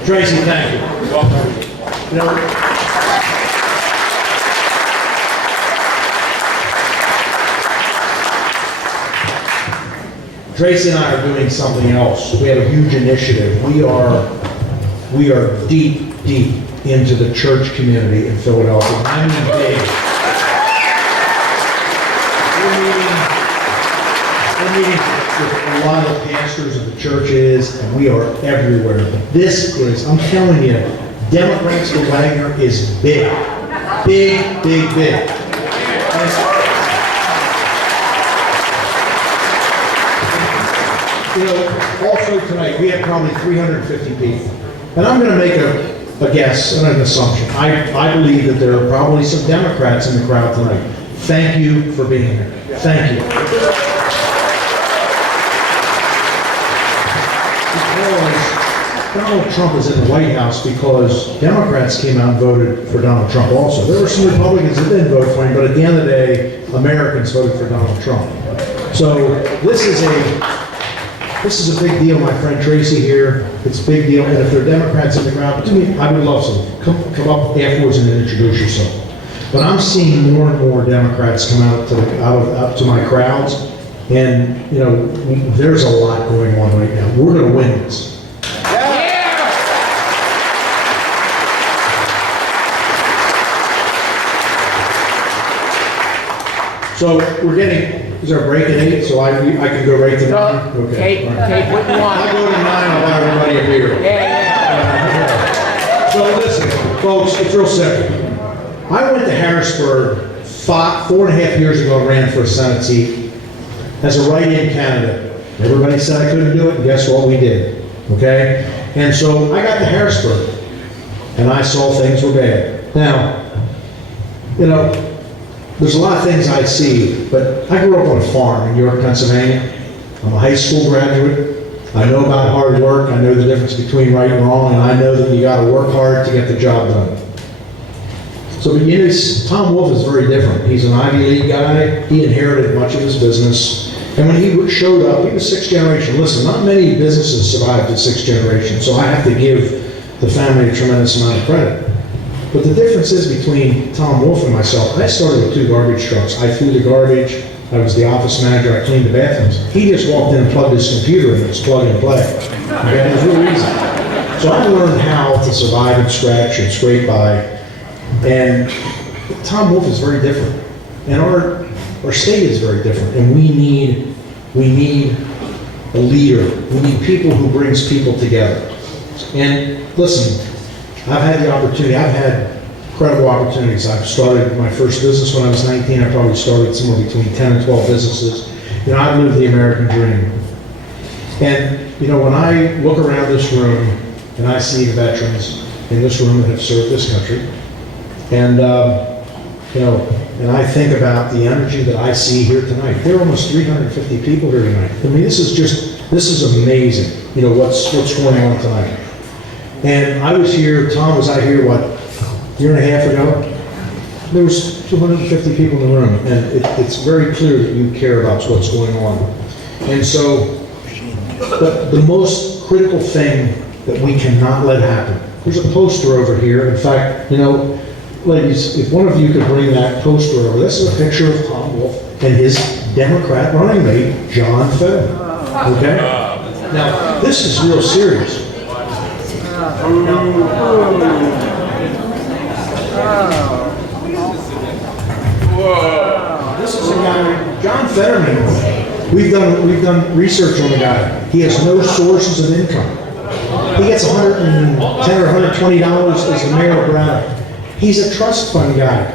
Tracy, thank you. You know, Tracy and I are doing something else. We have a huge initiative. We are deep into the church community in Philadelphia. I mean big. We're meeting with a lot of the pastors of the churches, and we are everywhere. But this is, I'm telling you, Democrats for Wagner is big. Big. You know, also tonight, we have probably 350 people. And I'm going to make a guess and an assumption. I believe that there are probably some Democrats in the crowd tonight. Thank you for being here. Thank you. Because Donald Trump is in the White House because Democrats came out and voted for Donald Trump also. There were some Republicans that didn't vote for him, but at the end of the day, Americans voted for Donald Trump. So this is a big deal, my friend Tracy here. It's a big deal, and if there are Democrats in the crowd, to me, I would love some. Come up afterwards and introduce yourself. But I'm seeing more and more Democrats come out to my crowds, and you know, there's a lot going on right now. We're going to win this. So we're getting. Is there a break at 8? So I can go right to 9? Okay. All right. Take what you want. I'll go to 9, I'll buy everybody a beer. Yeah. So listen, folks, it's real simple. I went to Harrisburg 4.5 years ago and ran for a Senate seat as a write-in candidate. Everybody said I couldn't do it, and guess what? We did. Okay? And so I got to Harrisburg, and I saw things were bad. Now, you know, there's a lot of things I see, but I grew up on a farm in York, Pennsylvania. I'm a high school graduate. I know about hard work. I know the difference between right and wrong, and I know that you got to work hard to get the job done. So, you know, Tom Wolfe is very different. He's an Ivy League guy. He inherited much of his business. And when he showed up, he was 6th generation. Listen, not many businesses survived to 6th generation, so I have to give the family a tremendous amount of credit. But the difference is between Tom Wolfe and myself, I started with 2 garbage trucks. I threw the garbage, I was the office manager, I cleaned the bathrooms. He just walked in and plugged his computer in, it was plug and play. Okay, it was real easy. So I learned how to survive and scratch and scrape by. And Tom Wolfe is very different. And our state is very different. And we need a leader. We need people who brings people together. And listen, I've had the opportunity, I've had incredible opportunities. I've started my first business when I was 19. I probably started somewhere between 10 and 12 businesses. You know, I've lived the American dream. And, you know, when I look around this room and I see the veterans in this room that have served this country, and, you know, and I think about the energy that I see here tonight. There are almost 350 people here tonight. I mean, this is amazing, you know, what's going on tonight. And I was here, Tom, was I here, what, a year and a half ago? There was 250 people in the room, and it's very clear that you care about what's going on. And so, the most critical thing that we cannot let happen, there's a poster over here. In fact, you know, ladies, if one of you could bring that poster over, this is a picture of Tom Wolfe and his Democrat running mate, John Fetterman. Okay? Now, this is real serious. This is a guy, John Fetterman. We've done research on the guy. He has no sources of income. He gets $110 or $120 as the mayor of Braddock. He's a trust fund guy.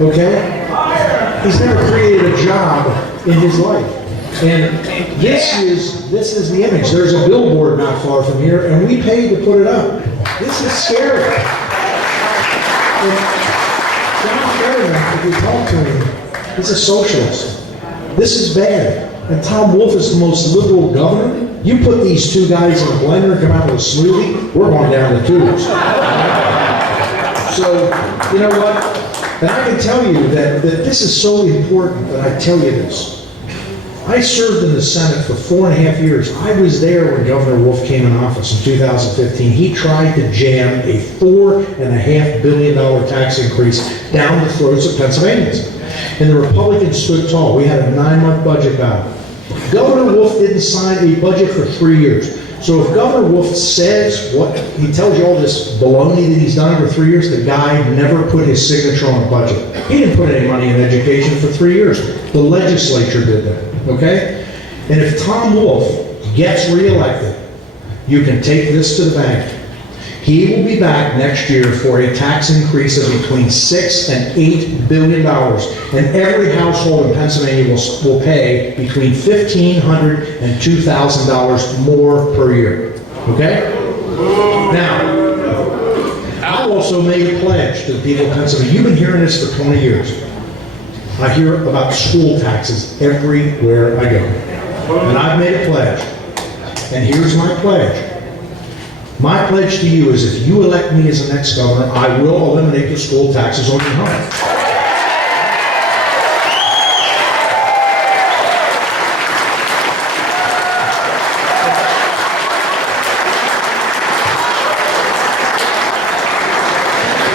Okay? He's never created a job in his life. And this is the image. There's a billboard not far from here, and we paid to put it up. This is scary. And John Fetterman, if you talk to him, he's a socialist. This is bad. And Tom Wolfe is the most liberal governor. You put these 2 guys in a blender and come out with a smoothie, we're going down the tubes. So, you know what? And I can tell you that this is so important that I tell you this. I served in the Senate for 4.5 years. I was there when Governor Wolfe came in office in 2015. He tried to jam a $4.5 billion tax increase down the throats of Pennsylvanians. And the Republicans stood tall. We had a 9-month budget battle. Governor Wolfe didn't sign a budget for 3 years. So if Governor Wolfe says what, he tells you all this baloney that he's done for 3 years, the guy never put his signature on a budget. He didn't put any money in education for 3 years. The legislature did that, okay? And if Tom Wolfe gets reelected, you can take this to the bank. He will be back next year for a tax increase of between $6 and $8 billion. And every household in Pennsylvania will pay between $1,500 and $2,000 more per year. Okay? Now, I also made a pledge to the people of Pennsylvania. You've been hearing this for 20 years. I hear about school taxes everywhere I go. And I've made a pledge. And here's my pledge. My pledge to you is if you elect me as the next governor, I will eliminate the school taxes on your home.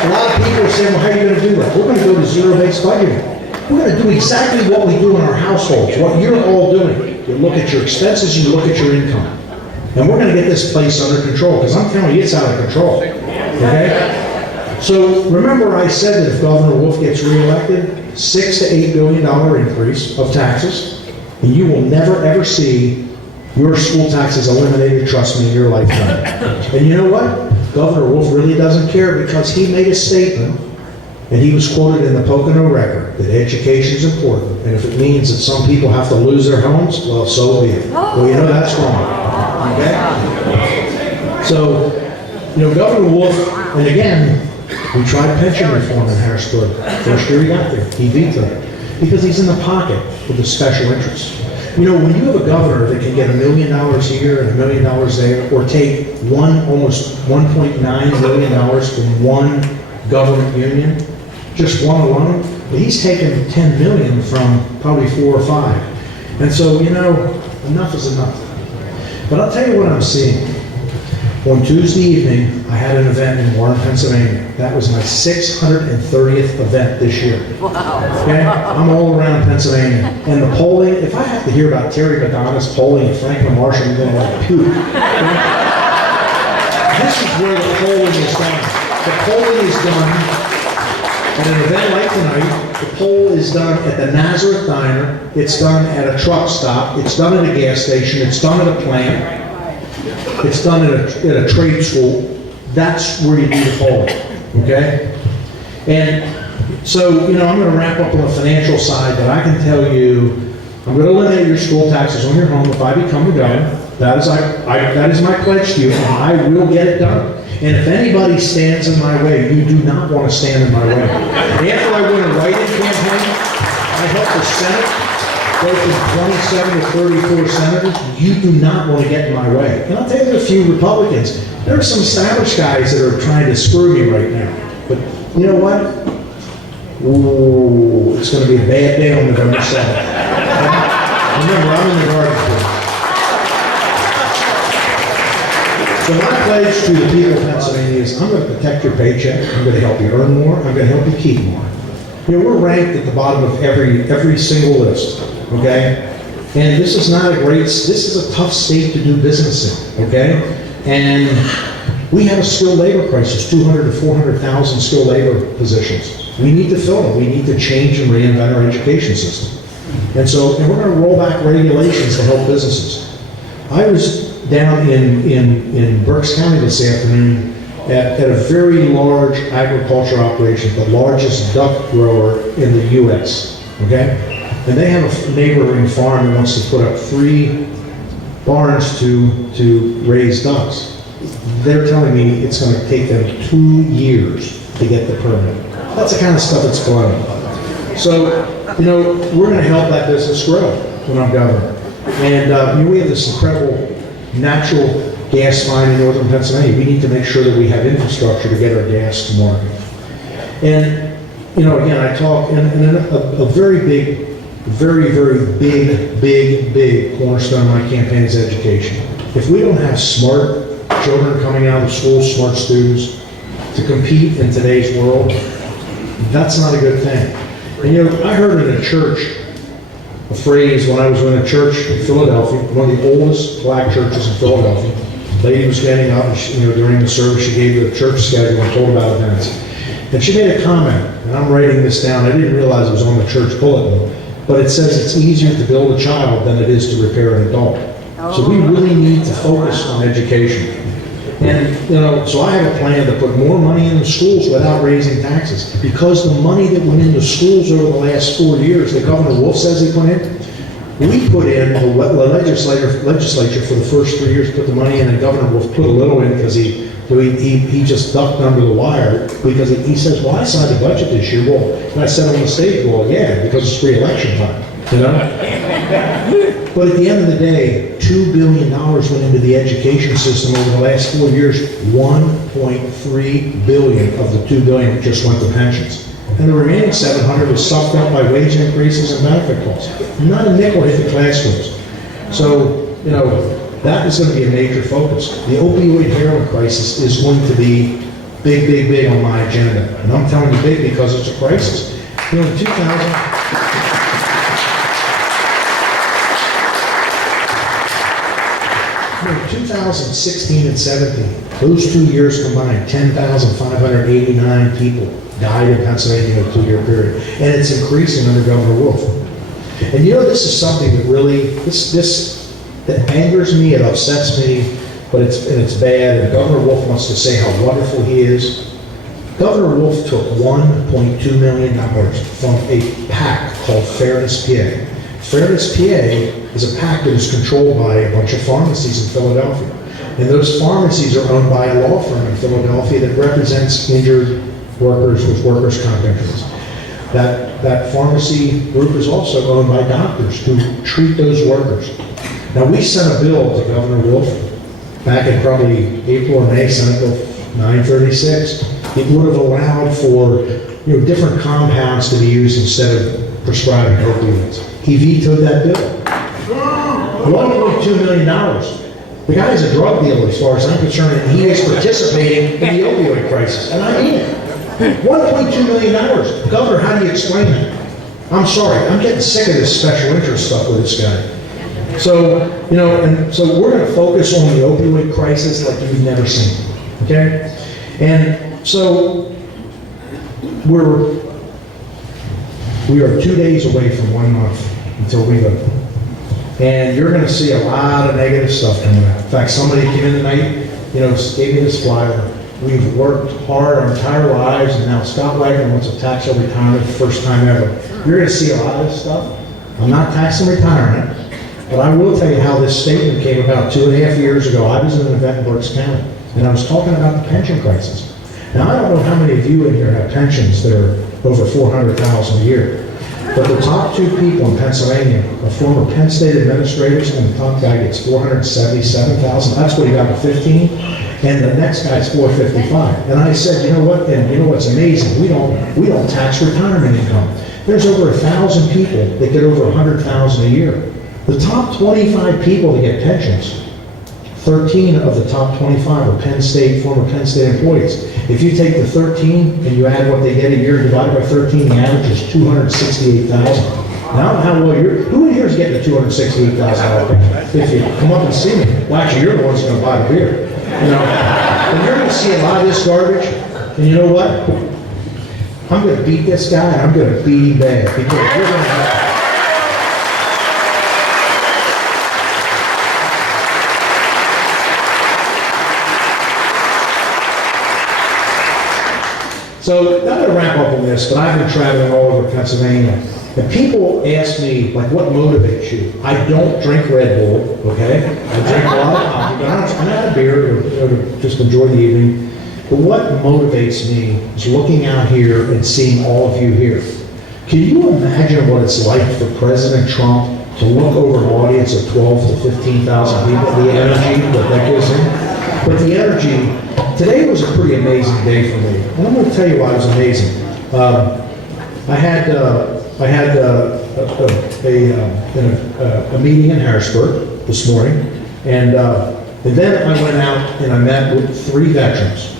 A lot of people are saying, well, how are you going to do that? We're going to go to zero-based budgeting. We're going to do exactly what we do in our households, what you're all doing. You look at your expenses, you look at your income. And we're going to get this place under control, because I'm telling you, it's out of control. Okay? So remember I said that if Governor Wolfe gets reelected, $6 to $8 billion increase of taxes, and you will never ever see your school taxes eliminated, trust me, in your lifetime. And you know what? Governor Wolfe really doesn't care, because he made a statement, and he was quoted in the Pocono Record, that education is important, and if it means that some people have to lose their homes, well, so be it. Well, you know that's wrong. Okay? So, you know, Governor Wolfe, and again, we tried pension reform in Harrisburg. First year he got there, he vetoed it, because he's in the pocket with the special interests. You know, when you have a governor that can get $1 million here and $1 million there, or take almost $1.9 million from one government union, just one alone, but he's taken $10 million from probably 4 or 5. And so, you know, enough is enough. But I'll tell you what I'm seeing. On Tuesday evening, I had an event in Warren, Pennsylvania. That was my 630th event this year. Wow. Okay? I'm all around Pennsylvania. And the polling, if I have to hear about Terry Madonna's polling and Franklin Marshall, I'm going to like puke. Okay? This is where the polling is done. The polling is done at an event like tonight. The poll is done at the Nazareth Diner. It's done at a truck stop. It's done at a gas station. It's done at a plant. It's done at a trade school. That's where you do the polling, okay? And so, you know, I'm going to wrap up on the financial side, but I can tell you, I'm going to eliminate your school taxes on your home if I become the governor. That is my pledge to you, and I will get it done. And if anybody stands in my way, you do not want to stand in my way. After I win a write-in campaign, I help the Senate go from 27 to 34 senators. You do not want to get in my way. And I'll tell you a few Republicans. There are some established guys that are trying to screw me right now. But you know what? Ooh, it's going to be a bad day on November 7th. Remember, I'm in the garden. So my pledge to the people of Pennsylvania is I'm going to protect your paycheck. I'm going to help you earn more. I'm going to help you keep more. You know, we're ranked at the bottom of every single list, okay? And this is not a great, this is a tough state to do business in, okay? And we have a skilled labor crisis, 200 to 400,000 skilled labor positions. We need to fill them. We need to change and reinvent our education system. And we're going to roll back regulations to help businesses. I was down in Berks County this afternoon at a very large agriculture operation, the largest duck grower in the U.S., okay? And they have a neighboring farm that wants to put up 3 barns to raise ducks. They're telling me it's going to take them 2 years to get the permit. That's the kind of stuff that's going on. So, you know, we're going to help that business grow when I'm governor. And you know, we have this incredible natural gas line in northern Pennsylvania. We need to make sure that we have infrastructure to get our gas to market. And, you know, again, I talk, and a very big, very big cornerstone of my campaign is education. If we don't have smart children coming out of school, smart students, to compete in today's world, that's not a good thing. And you know, I heard in a church a phrase when I was in a church in Philadelphia, one of the oldest black churches in Philadelphia. The lady was standing up, and she, you know, during the service, she gave the church schedule and told about events. And she made a comment, and I'm writing this down. I didn't realize it was on the church bulletin, but it says it's easier to build a child than it is to repair an adult. So we really need to focus on education. And, you know, so I have a plan to put more money in the schools without raising taxes. Because the money that went into schools over the last 4 years, that Governor Wolf says he put in, we put in, the legislature for the first 3 years put the money in, and Governor Wolf put a little in because he just ducked under the wire, because he says, well, I signed the budget this year. Well, and I said on the stage, well, yeah, because it's pre-election time, you know? But at the end of the day, $2 billion went into the education system over the last 4 years. $1.3 billion of the $2 billion just went to pensions. And the remaining $700 was sucked up by wage increases and benefit costs. Not a nickel hit the classrooms. So, you know, that is going to be a major focus. The opioid heroin crisis is going to be big on my agenda. And I'm telling you big because it's a crisis. You know, in 2016 and 17, those 2 years combined, 10,589 people died in Pennsylvania in a 2-year period. And it's increasing under Governor Wolf. And you know, this is something that really, that angers me, it upsets me, but it's bad, and Governor Wolf wants to say how wonderful he is. Governor Wolf took $1.2 million from a PAC called Fairness PA. Fairness PA is a PAC that is controlled by a bunch of pharmacies in Philadelphia. And those pharmacies are owned by a law firm in Philadelphia that represents injured workers with workers' comp injuries. That pharmacy group is also owned by doctors who treat those workers. Now, we sent a bill to Governor Wolf back in probably April or May, Senate Bill 936. It would have allowed for, you know, different compounds to be used instead of prescribing opioids. He vetoed that bill. $1.2 million. The guy's a drug dealer as far as I'm concerned, and he is participating in the opioid crisis, and I mean it. $1.2 million. Governor, how do you explain that? I'm sorry, I'm getting sick of this special interest stuff with this guy. So, and so we're going to focus on the opioid crisis like you've never seen, okay? And so we are 2 days away from 1 month until we vote. And you're going to see a lot of negative stuff coming out. In fact, somebody came in tonight, gave me this flyer. We've worked hard our entire lives, and now Scott Wagner wants to tax our retirement for the first time ever. You're going to see a lot of this stuff. I'm not taxing retirement, but I will tell you how this statement came about 2.5 years ago. I was in an event in Berks County, and I was talking about the pension crisis. Now, I don't know how many of you in here have pensions that are over $400,000 a year. But the top 2 people in Pennsylvania are former Penn State administrators, and the top guy gets $477,000. That's what he got in 15, and the next guy's $455. And I said, you know what? And you know what's amazing? We don't tax retirement income. There's over 1,000 people that get over $100,000 a year. The top 25 people that get pensions, 13 of the top 25 are former Penn State employees. If you take the 13 and you add what they get a year divided by 13, the average is $268,000. Now, who in here is getting a $268,000 pension? If you come up and see me, well, actually, you're the ones going to buy the beer. And you're going to see a lot of this garbage. And you know what? I'm going to beat this guy, and I'm going to beat him bad because we're going to have. So I'm going to wrap up on this, but I've been traveling all over Pennsylvania. And people ask me, like, what motivates you? I don't drink Red Bull, okay? I drink a lot of coffee, but I'm not a beer or just enjoy the evening. But what motivates me is looking out here and seeing all of you here. Can you imagine what it's like for President Trump to look over an audience of 12 to 15,000 people, the energy that gives him? But the energy, today was a pretty amazing day for me. And I'm going to tell you why it was amazing. I had a meeting in Harrisburg this morning, and then I went out and I met with 3 veterans.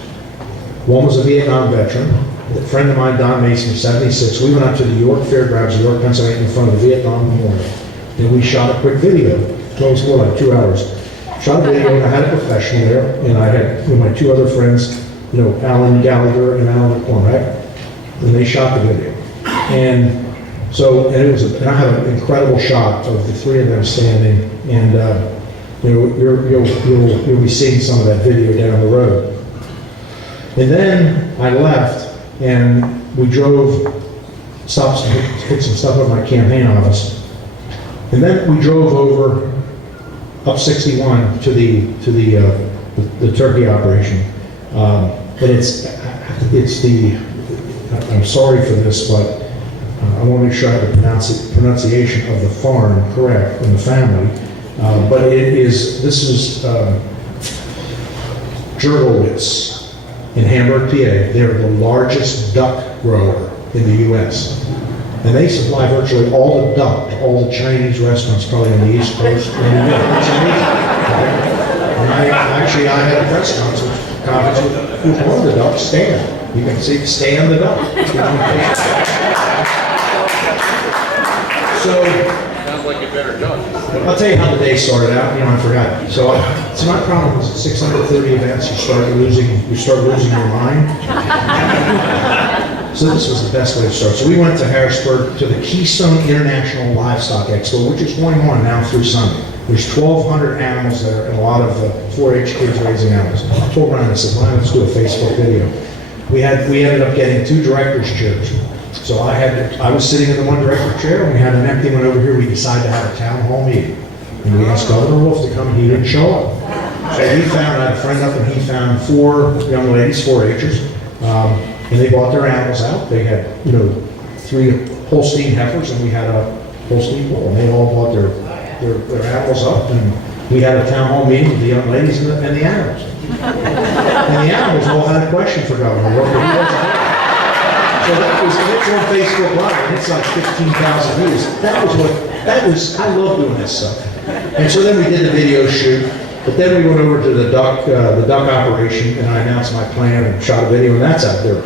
One was a Vietnam veteran, a friend of mine, Don Mason, 76. We went out to the York Fairgrounds, York, Pennsylvania, in front of the Vietnam Memorial, and we shot a quick video. It was more like 2 hours. Shot a video, and I had a professional there, and I had my 2 other friends, Alan Gallagher and Alan McCormack, and they shot the video. And so, and I had an incredible shot of the 3 of them standing, and you'll be seeing some of that video down the road. And then I left, and we stopped to pick some stuff up at my campaign office, and then we drove over up 61 to the turkey operation. But I'm sorry for this, but I want to make sure I have the pronunciation of the farm correct in the family. But this is Jurgowitz in Hamburg, PA. They're the largest duck grower in the U.S. And they supply virtually all the duck to all the Chinese restaurants, probably on the East Coast. And I had a press conference with one of the ducks, Stan. You can see Stan the duck. So, sounds like a better duck. I'll tell you how the day started out. I forgot. So my problem was at 630 events, you start losing your mind. So this was the best way to start. So we went to Harrisburg to the Keystone International Livestock Expo, which is going on now through Sunday. There's 1,200 animals there and a lot of 4-H kids raising animals. I told Ryan, I said, Ryan, let's do a Facebook video. We ended up getting 2 directors' chairs. So I was sitting in the one director chair, and we had an empty one over here. We decided to have a town hall meeting. And we asked Governor Wolf to come, and he didn't show up. So I had a friend up, and he found 4 young ladies, 4-Hers, and they bought their animals out. They had, 3 Holstein heifers, and we had a Holstein bull. And they all bought their animals up, and we had a town hall meeting with the young ladies and the animals. And the animals all had a question for Governor Wolf. So it's on Facebook Live, and it's like 15,000 views. I love doing this stuff. And so then we did the video shoot, But then we went over to the duck operation, and I announced my plan and shot a video, and that's out there.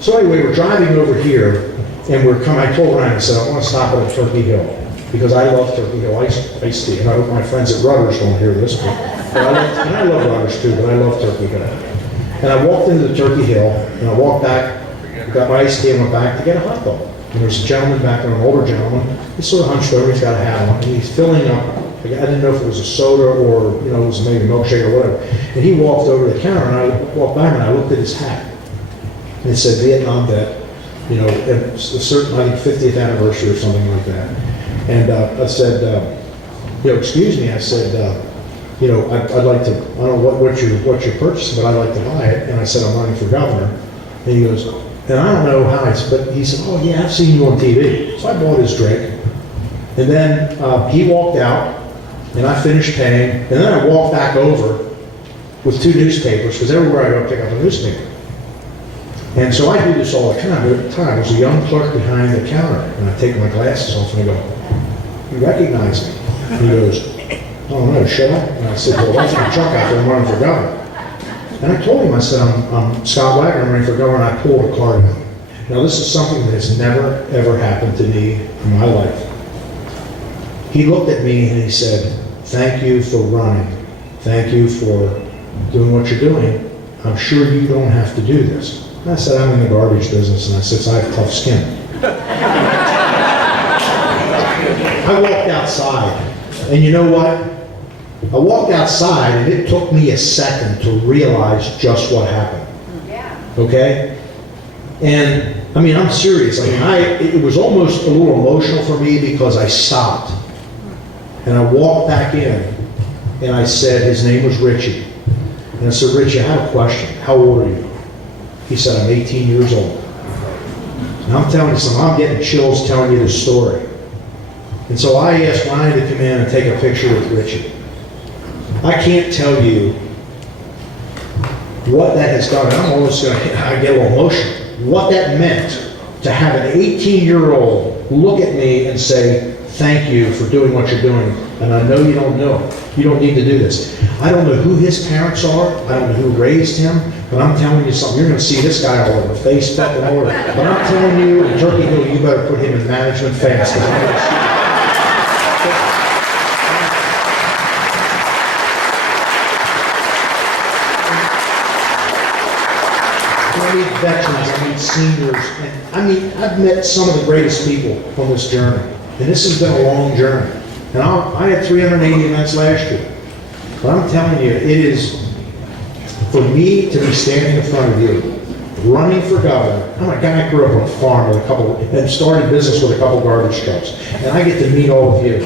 So anyway, we're driving over here, and we're coming. I told Ryan, I said, I want to stop at Turkey Hill because I love Turkey Hill. I used to, and I hope my friends at Rudders don't hear this, but I love Rudders too, but I love Turkey Hill. And I walked into the Turkey Hill, and I walked back, got my iced tea, and went back to get a hot dog. And there's a gentleman back there, an older gentleman. He's sort of hunched over, he's got a hat on, and he's filling up. I didn't know if it was a soda or, it was maybe a milkshake or whatever. And he walked over to the counter, and I walked back, and I looked at his hat. And it said Vietnam vet, it's a certain, I think, 50th anniversary or something like that. And I said, excuse me, I said, I'd like to, I don't know what you're purchasing, but I'd like to buy it. And I said, I'm running for governor. And he goes, and I don't know how, but he said, oh yeah, I've seen you on TV. So I bought his drink. And then he walked out, and I finished paying, and then I walked back over with 2 newspapers, because everywhere I go, I pick up a newspaper. And so I do this all the time, but at the time, there's a young clerk behind the counter, and I take my glasses off, and I go, you recognize me? And he goes, oh no, shut up. And I said, well, that's my truck out there, I'm running for governor. And I told him, I said, I'm Scott Wagner, I'm running for governor, and I pulled a card out. Now this is something that has never, ever happened to me in my life. He looked at me and he said, thank you for running. Thank you for doing what you're doing. I'm sure you don't have to do this. And I said, I'm in the garbage business, and I said, I have tough skin. I walked outside, and you know what? I walked outside, and it took me a second to realize just what happened. Okay? And, I'm serious. It was almost a little emotional for me because I stopped. And I walked back in, and I said, his name was Richie. And I said, Richie, I have a question. How old are you? He said, I'm 18 years old. And I'm telling you something, I'm getting chills telling you this story. And so I asked Ryan to come in and take a picture with Richie. I can't tell you what that has done. I'm almost going to, I get a little emotional. What that meant to have an 18-year-old look at me and say, thank you for doing what you're doing. And I know you don't know. You don't need to do this. I don't know who his parents are. I don't know who raised him. But I'm telling you something. You're going to see this guy all over Facebook and all over. But I'm telling you, in Turkey Hill, you better put him in management fast. I meet veterans, I meet seniors, and I've met some of the greatest people on this journey. And this has been a long journey. And I had 380 events last year. But I'm telling you, it is, for me to be standing in front of you, running for governor. I'm a guy who grew up on a farm with and started business with a couple garbage trucks. And I get to meet all of you.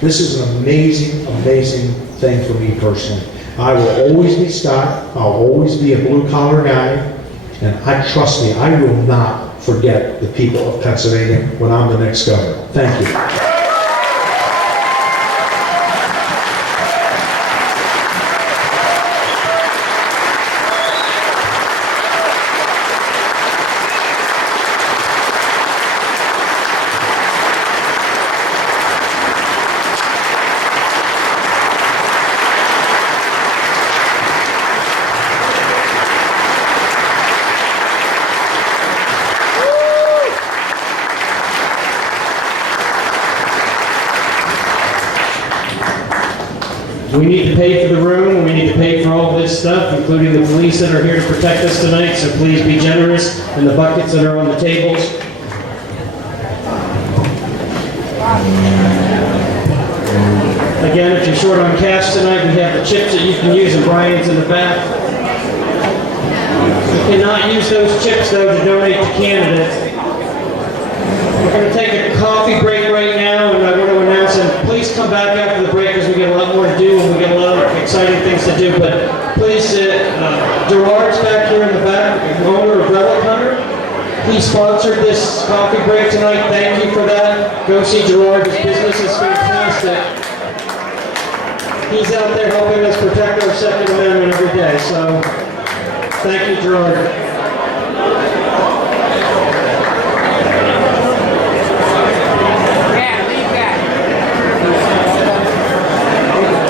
This is an amazing, amazing thing for me personally. I will always be Scott. I'll always be a blue-collar guy. And trust me, I will not forget the people of Pennsylvania when I'm the next governor. Thank you. We need to pay for the room, and we need to pay for all this stuff, including the police that are here to protect us tonight, so please be generous in the buckets that are on the tables. Again, if you're short on cash tonight, we have the chips that you can use, and Brian's in the back. You cannot use those chips, though, to donate to candidates. We're going to take a coffee break right now, and I want to announce, and please come back after the break because we get a lot more to do and we get a lot of exciting things to do. But please, Gerard's back here in the back, owner of Relic Hunter. He sponsored this coffee break tonight. Thank you for that. Go see Gerard. His business is fantastic. He's out there helping us protect our Second Amendment every day. So thank you, Gerard.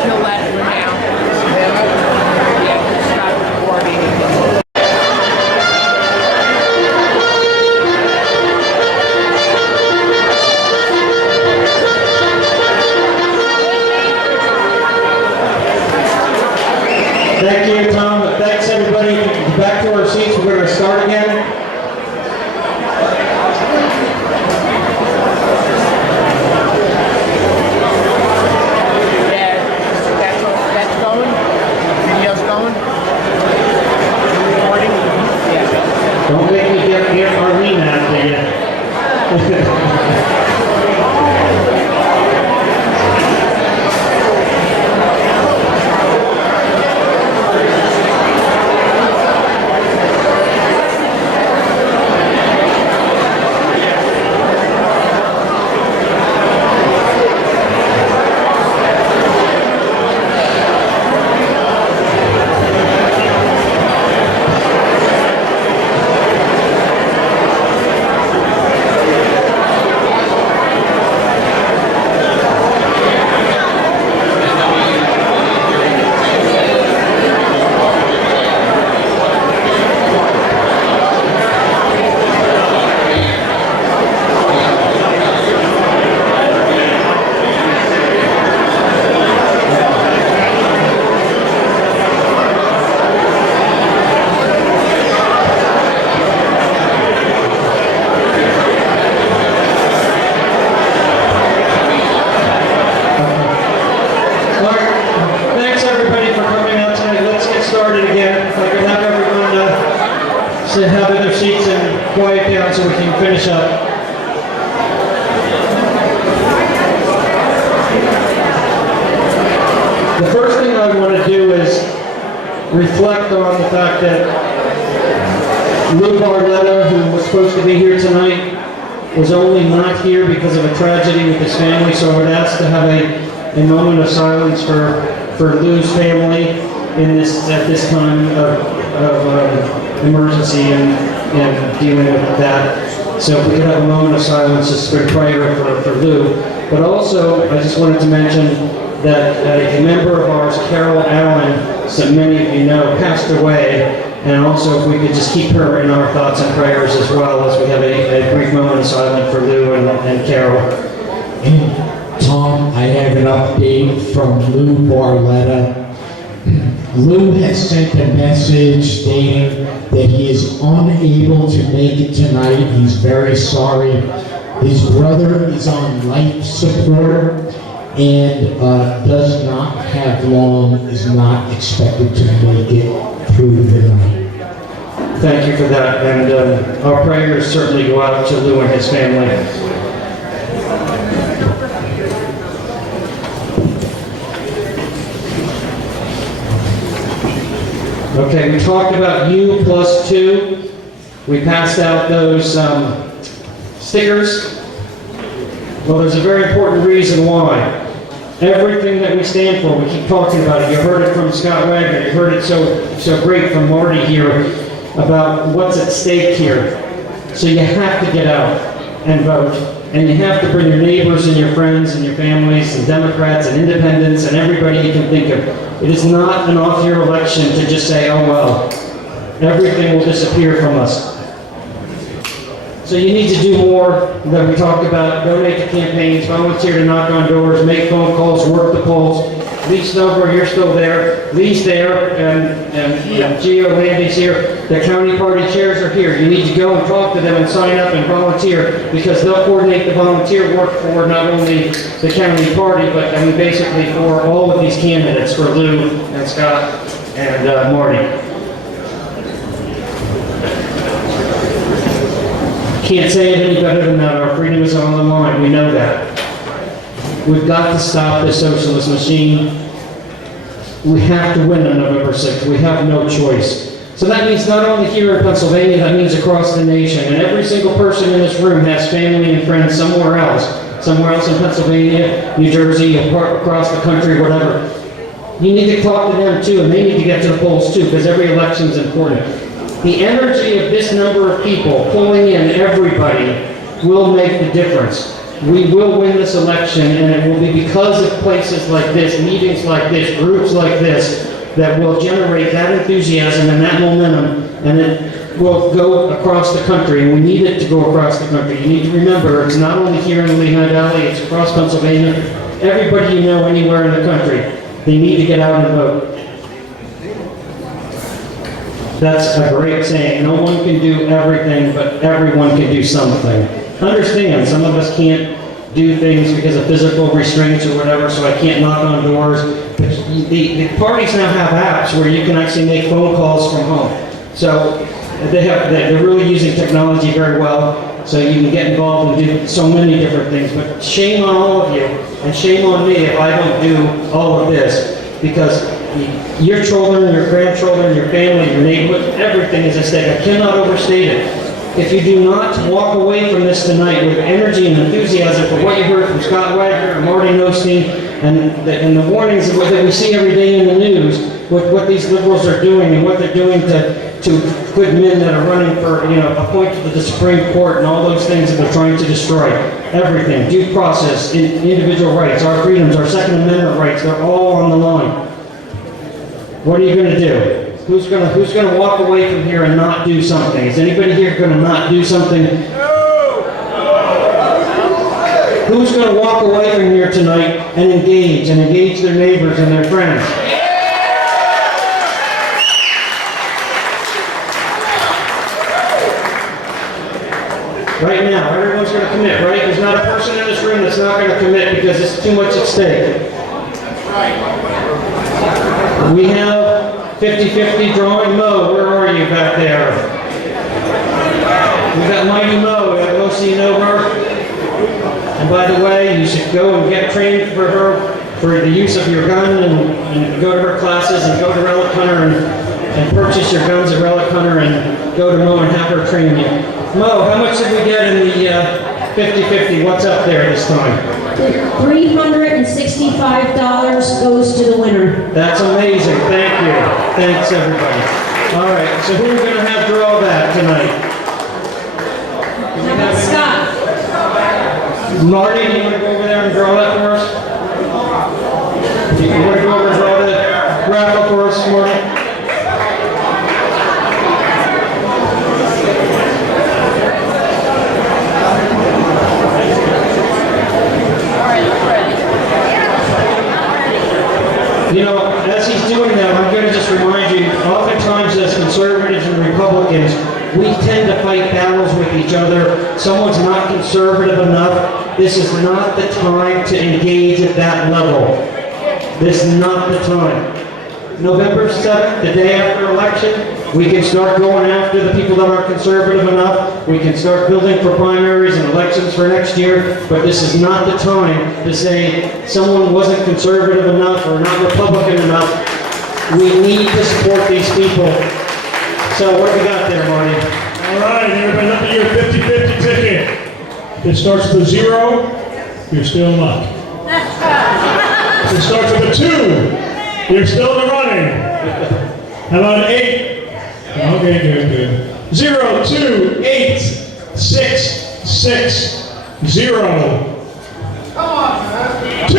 Kill that for now. quiet down so we can finish up. The first thing I want to do is reflect on the fact that Lou Barletta, who was supposed to be here tonight, was only not here because of a tragedy with his family, so I would ask to have a moment of silence for Lou's family at this time of emergency and dealing with that. So if we could have a moment of silence, just for prayer for Lou. But also, I just wanted to mention that a member of ours, Carol Allen, so many of you know, passed away. And also, if we could just keep her in our thoughts and prayers as well, as we have a brief moment of silence for Lou and Carol. And Tom, I have an update from Lou Barletta. Lou has sent a message stating that he is unable to make it tonight. He's very sorry. His brother is on life support and does not have long, is not expected to make it through the night. Thank you for that, and our prayers certainly go out to Lou and his family. Okay, we talked about U+2. We passed out those stickers. Well, there's a very important reason why. Everything that we stand for, we keep talking about it. You heard it from Scott Wagner. You heard it so great from Marty here about what's at stake here. So you have to get out and vote. And you have to bring your neighbors and your friends and your families and Democrats and independents and everybody you can think of. It is not an off-year election to just say, oh well, everything will disappear from us. So you need to do more that we talked about. Donate to campaigns, volunteer to knock on doors, make phone calls, work the polls. Lee Snowborough, you're still there. Lee's there, and Gio Landy's here. The county party chairs are here. You need to go and talk to them and sign up and volunteer, because they'll coordinate the volunteer work for not only the county party, but I mean basically for all of these candidates, for Lou and Scott and Marty. Can't say it any better than that. Our freedom is on the line. We know that. We've got to stop this socialist machine. We have to win on November 6th. We have no choice. So that means not only here in Pennsylvania, that means across the nation. And every single person in this room has family and friends somewhere else in Pennsylvania, New Jersey, across the country, whatever. You need to talk to them too, and they need to get to the polls too, because every election is important. The energy of this number of people pulling in everybody will make the difference. We will win this election, and it will be because of places like this, meetings like this, groups like this, that will generate that enthusiasm and that momentum, and it will go across the country, and we need it to go across the country. You need to remember, it's not only here in the Lehigh Valley, it's across Pennsylvania. Everybody you know anywhere in the country, they need to get out and vote. That's a great saying. No one can do everything, but everyone can do something. Understand, some of us can't do things because of physical restraints or whatever, so I can't knock on doors. But the parties now have apps where you can actually make phone calls from home. So they're really using technology very well, so you can get involved and do so many different things. But shame on all of you, and shame on me if I don't do all of this, because your children, your grandchildren, your family, your neighborhood, everything is at stake. I cannot overstate it. If you do not walk away from this tonight with energy and enthusiasm for what you heard from Scott Wagner and Marty Nothstein and the warnings that we see every day in the news with what these liberals are doing and what they're doing to good men that are running for, appointed to the Supreme Court and all those things that they're trying to destroy. Everything, due process, individual rights, our freedoms, our Second Amendment rights, they're all on the line. What are you going to do? Who's going to walk away from here and not do something? Is anybody here going to not do something? Who's going to walk away from here tonight and engage their neighbors and their friends? Right now, everyone's going to commit, right? There's not a person in this room that's not going to commit because it's too much at stake. We have 50-50 drawing. Mo, where are you back there? We got Mighty Mo. Most of you know her. And by the way, you should go and get trained for her for the use of your gun and go to her classes and go to Relic Hunter and purchase your guns at Relic Hunter and go to Mo and have her train you. Mo, how much did we get in the 50-50? What's up there this time? $365 goes to the winner. That's amazing. Thank you. Thanks, everybody. All right, so who are we going to have draw that tonight? How about Scott? Marty, do you want to go over there and draw that for us? You want to go over and draw that raffle for us, Marty? You know, as he's doing that, I'm going to just remind you, oftentimes as conservatives and Republicans, we tend to fight battles with each other. Someone's not conservative enough. This is not the time to engage at that level. This is not the time. November 7th, the day after election, we can start going after the people that aren't conservative enough. We can start building for primaries and elections for next year, but this is not the time to say someone wasn't conservative enough or not Republican enough. We need to support these people. So what do we got there, Marty? All right, everybody look at your 50-50 ticket. It starts with a 0, you're still in luck. It starts with a 2, you're still in the running. How about an 8? Okay, good. 0, 2, 8, 6, 6, 0. Come on, man. 2.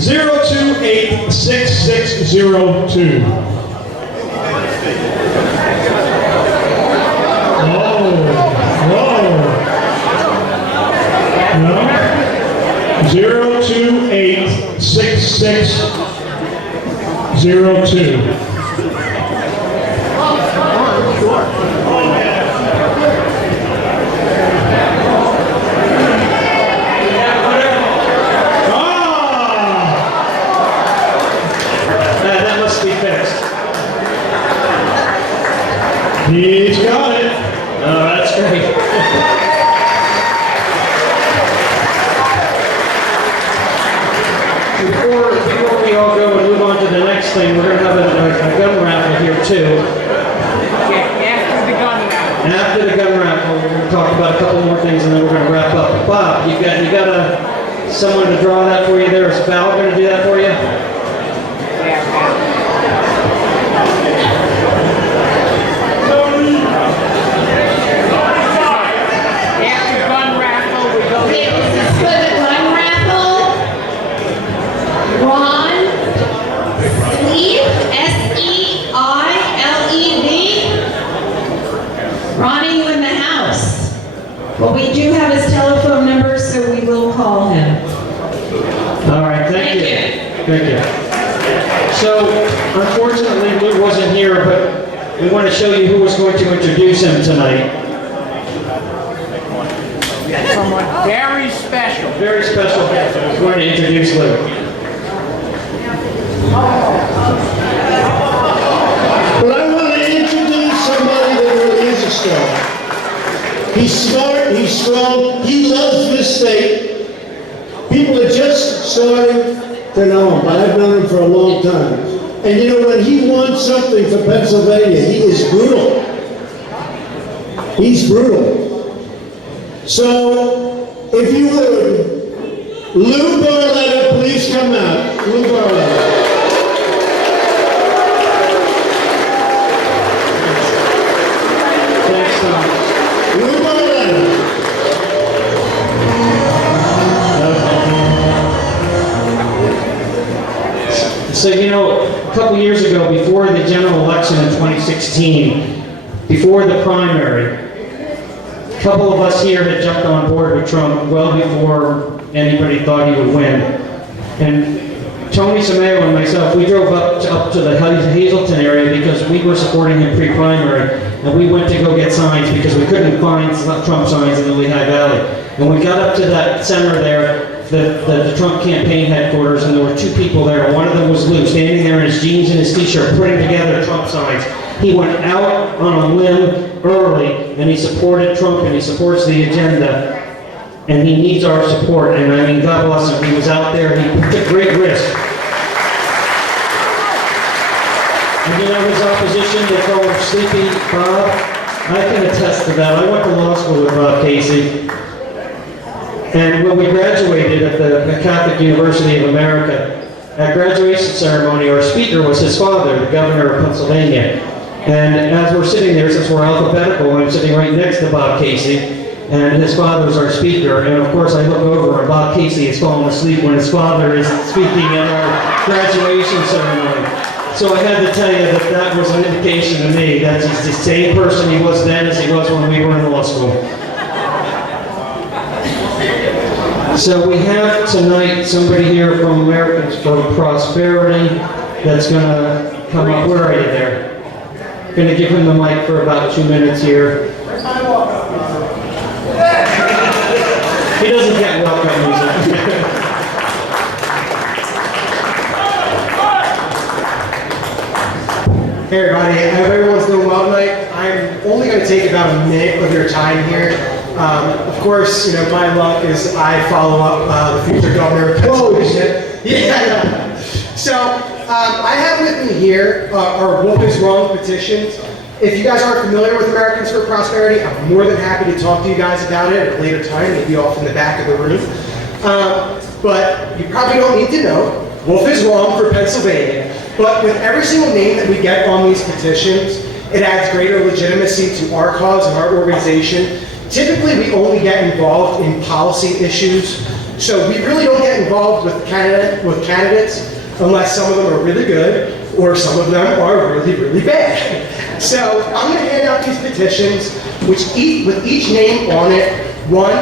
0, 2, 8, 6, 6, 0, 2. No? 0, 2, 8, 6, 6, 0, 2. That must be fixed. He's got it. Oh, that's great. Before we all go and move on to the next thing, we're going to have a gun raffle here too. After the gun raffle, we're going to talk about a couple more things and then we're going to wrap up. Bob, you got someone to draw that for you there? Is Val going to do that for you? Okay, this is for the gun raffle. Ron Sleeve, S-E-I-L-E-V. Ronnie, you in the house. Well, we do have his telephone number, so we will call him. All right, thank you. Thank you. So, unfortunately, Lou wasn't here, but we want to show you who was going to introduce him tonight. Someone very special. Very special guest. I was going to introduce Lou. But I want to introduce somebody that really is a star. He's smart, he's strong, he loves this state. People are just starting to know him, but I've known him for a long time. And you know, when he wants something for Pennsylvania, he is brutal. He's brutal. So, if you would, Lou Barletta, please come out. Lou Barletta. Thanks, Tom. Lou Barletta. So, you know, a couple years ago, before the general election in 2016, before the primary, a couple of us here had jumped on board with Trump well before anybody thought he would win. And Tony Sameo and myself, we drove up to the Hazelton area because we were supporting him pre-primary, and we went to go get signs because we couldn't find Trump signs in the Lehigh Valley. And we got up to that center there, the Trump campaign headquarters, and there were two people there. One of them was Lou, standing there in his jeans and his t-shirt, putting together Trump signs. He went out on a limb early, and he supported Trump, and he supports the agenda, and he needs our support. And I mean, God bless him. He was out there, and he took great risk. And you know his opposition, they call him Sleepy Bob. I can attest to that. I went to law school with Bob Casey. And when we graduated at the Catholic University of America, at graduation ceremony, our speaker was his father, the governor of Pennsylvania. And as we're sitting there, since we're alphabetical, I'm sitting right next to Bob Casey, and his father is our speaker. And of course, I look over, and Bob Casey is falling asleep when his father is speaking at our graduation ceremony. So I had to tell you that that was an indication to me that he's the same person he was then as he was when we were in law school. So we have tonight somebody here from Americans for Prosperity that's going to come up. Where are you there? Going to give him the mic for about 2 minutes here. He doesn't get welcome music. Hey everybody, I hope everyone's doing well tonight. I'm only going to take about a minute of your time here. Of course, you know, my luck is I follow up the future governor of Pennsylvania. Yeah. So, I have with me here our Wolf is Wrong petitions. If you guys aren't familiar with Americans for Prosperity, I'm more than happy to talk to you guys about it at a later time, maybe off in the back of the room. But you probably don't need to know. Wolf is Wrong for Pennsylvania. But with every single name that we get on these petitions, it adds greater legitimacy to our cause and our organization. Typically, we only get involved in policy issues, so we really don't get involved with candidates unless some of them are really good or some of them are really, really bad. So I'm going to hand out these petitions, with each name on it. One,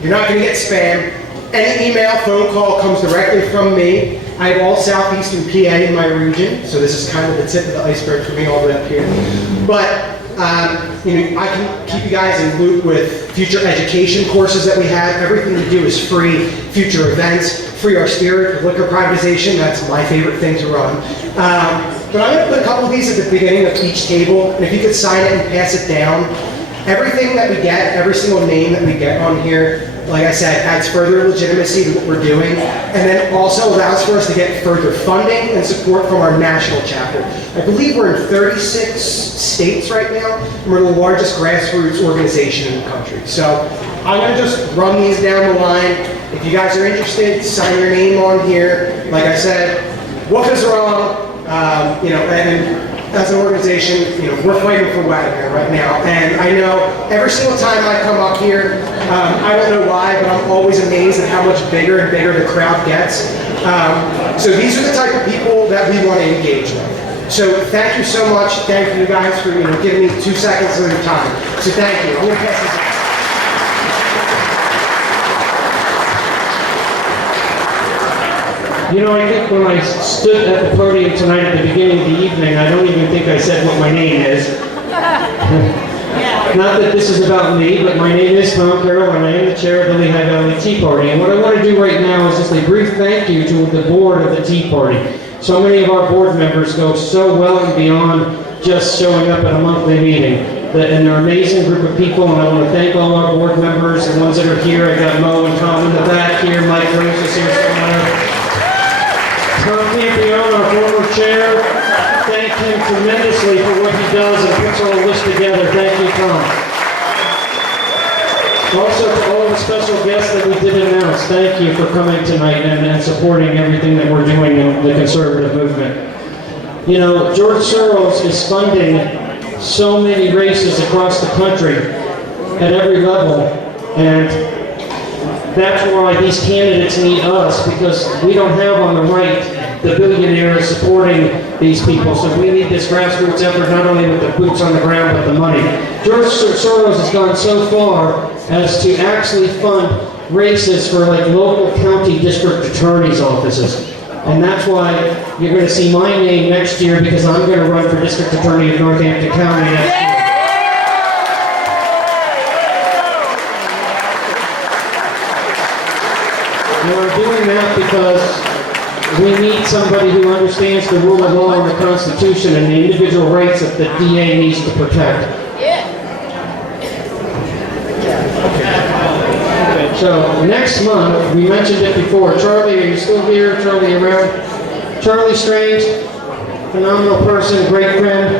you're not going to get spam. Any email, phone call comes directly from me. I have all southeastern PA in my region, so this is kind of the tip of the iceberg for me all the way up here. But you know, I can keep you guys in loop with future education courses that we have. Everything we do is free. Future events, Free Our Spirit with liquor privatization. That's my favorite thing to run. But I'm going to put a couple of these at the beginning of each table, and if you could sign it and pass it down. Everything that we get, every single name that we get on here, like I said, adds further legitimacy to what we're doing, and then also allows for us to get further funding and support from our national chapter. I believe we're in 36 states right now, and we're the largest grassroots organization in the country. So I'm going to just run these down the line. If you guys are interested, sign your name on here. Like I said, Wolf is Wrong, you know, and as an organization, you know, we're fighting for Wagner right now. And I know every single time I come up here, I don't know why, but I'm always amazed at how much bigger and bigger the crowd gets. So these are the type of people that we want to engage with. So thank you so much. Thank you guys for giving me 2 seconds of your time. So thank you. I'm going to pass this on. You know, I think when I stood at the podium tonight at the beginning of the evening, I don't even think I said what my name is. Not that this is about me, but my name is Tom Carroll, and I am the chair of the Lehigh Valley Tea Party. And what I want to do right now is just a brief thank you to the board of the Tea Party. So many of our board members go so well and beyond just showing up at a monthly meeting. And they're an amazing group of people, and I want to thank all our board members, the ones that are here. I got Mo and Tom in the back here, Mike Rose is here somewhere. Tom Campione, our former chair, thank him tremendously for what he does and puts all this together. Thank you, Tom. Also to all the special guests that we did announce, thank you for coming tonight and supporting everything that we're doing in the conservative movement. You know, George Soros is funding so many races across the country at every level, and that's why these candidates need us, because we don't have on the right the billionaires supporting these people. So we need this grassroots effort, not only with the boots on the ground, but the money. George Soros has gone so far as to actually fund races for like local county district attorney's offices. And that's why you're going to see my name next year, because I'm going to run for district attorney of Northampton County next year. And I'm doing that because we need somebody who understands the rule of law and the Constitution and the individual rights that the DA needs to protect. So next month, we mentioned it before. Charlie, are you still here? Charlie around? Charlie Strange, phenomenal person, great friend.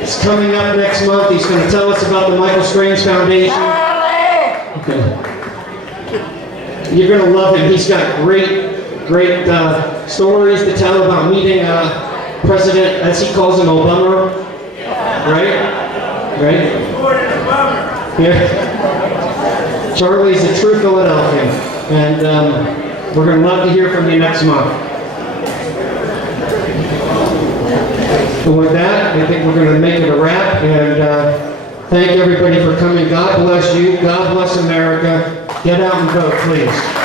It's coming up next month. He's going to tell us about the Michael Strange Foundation. Okay. You're going to love him. He's got great stories to tell about meeting President, as he calls him, Obama. Right? Yeah. Charlie's a true Philadelphian, and we're going to love to hear from you next month. So with that, I think we're going to make it a wrap, and thank everybody for coming. God bless you. God bless America. Get out and vote, please.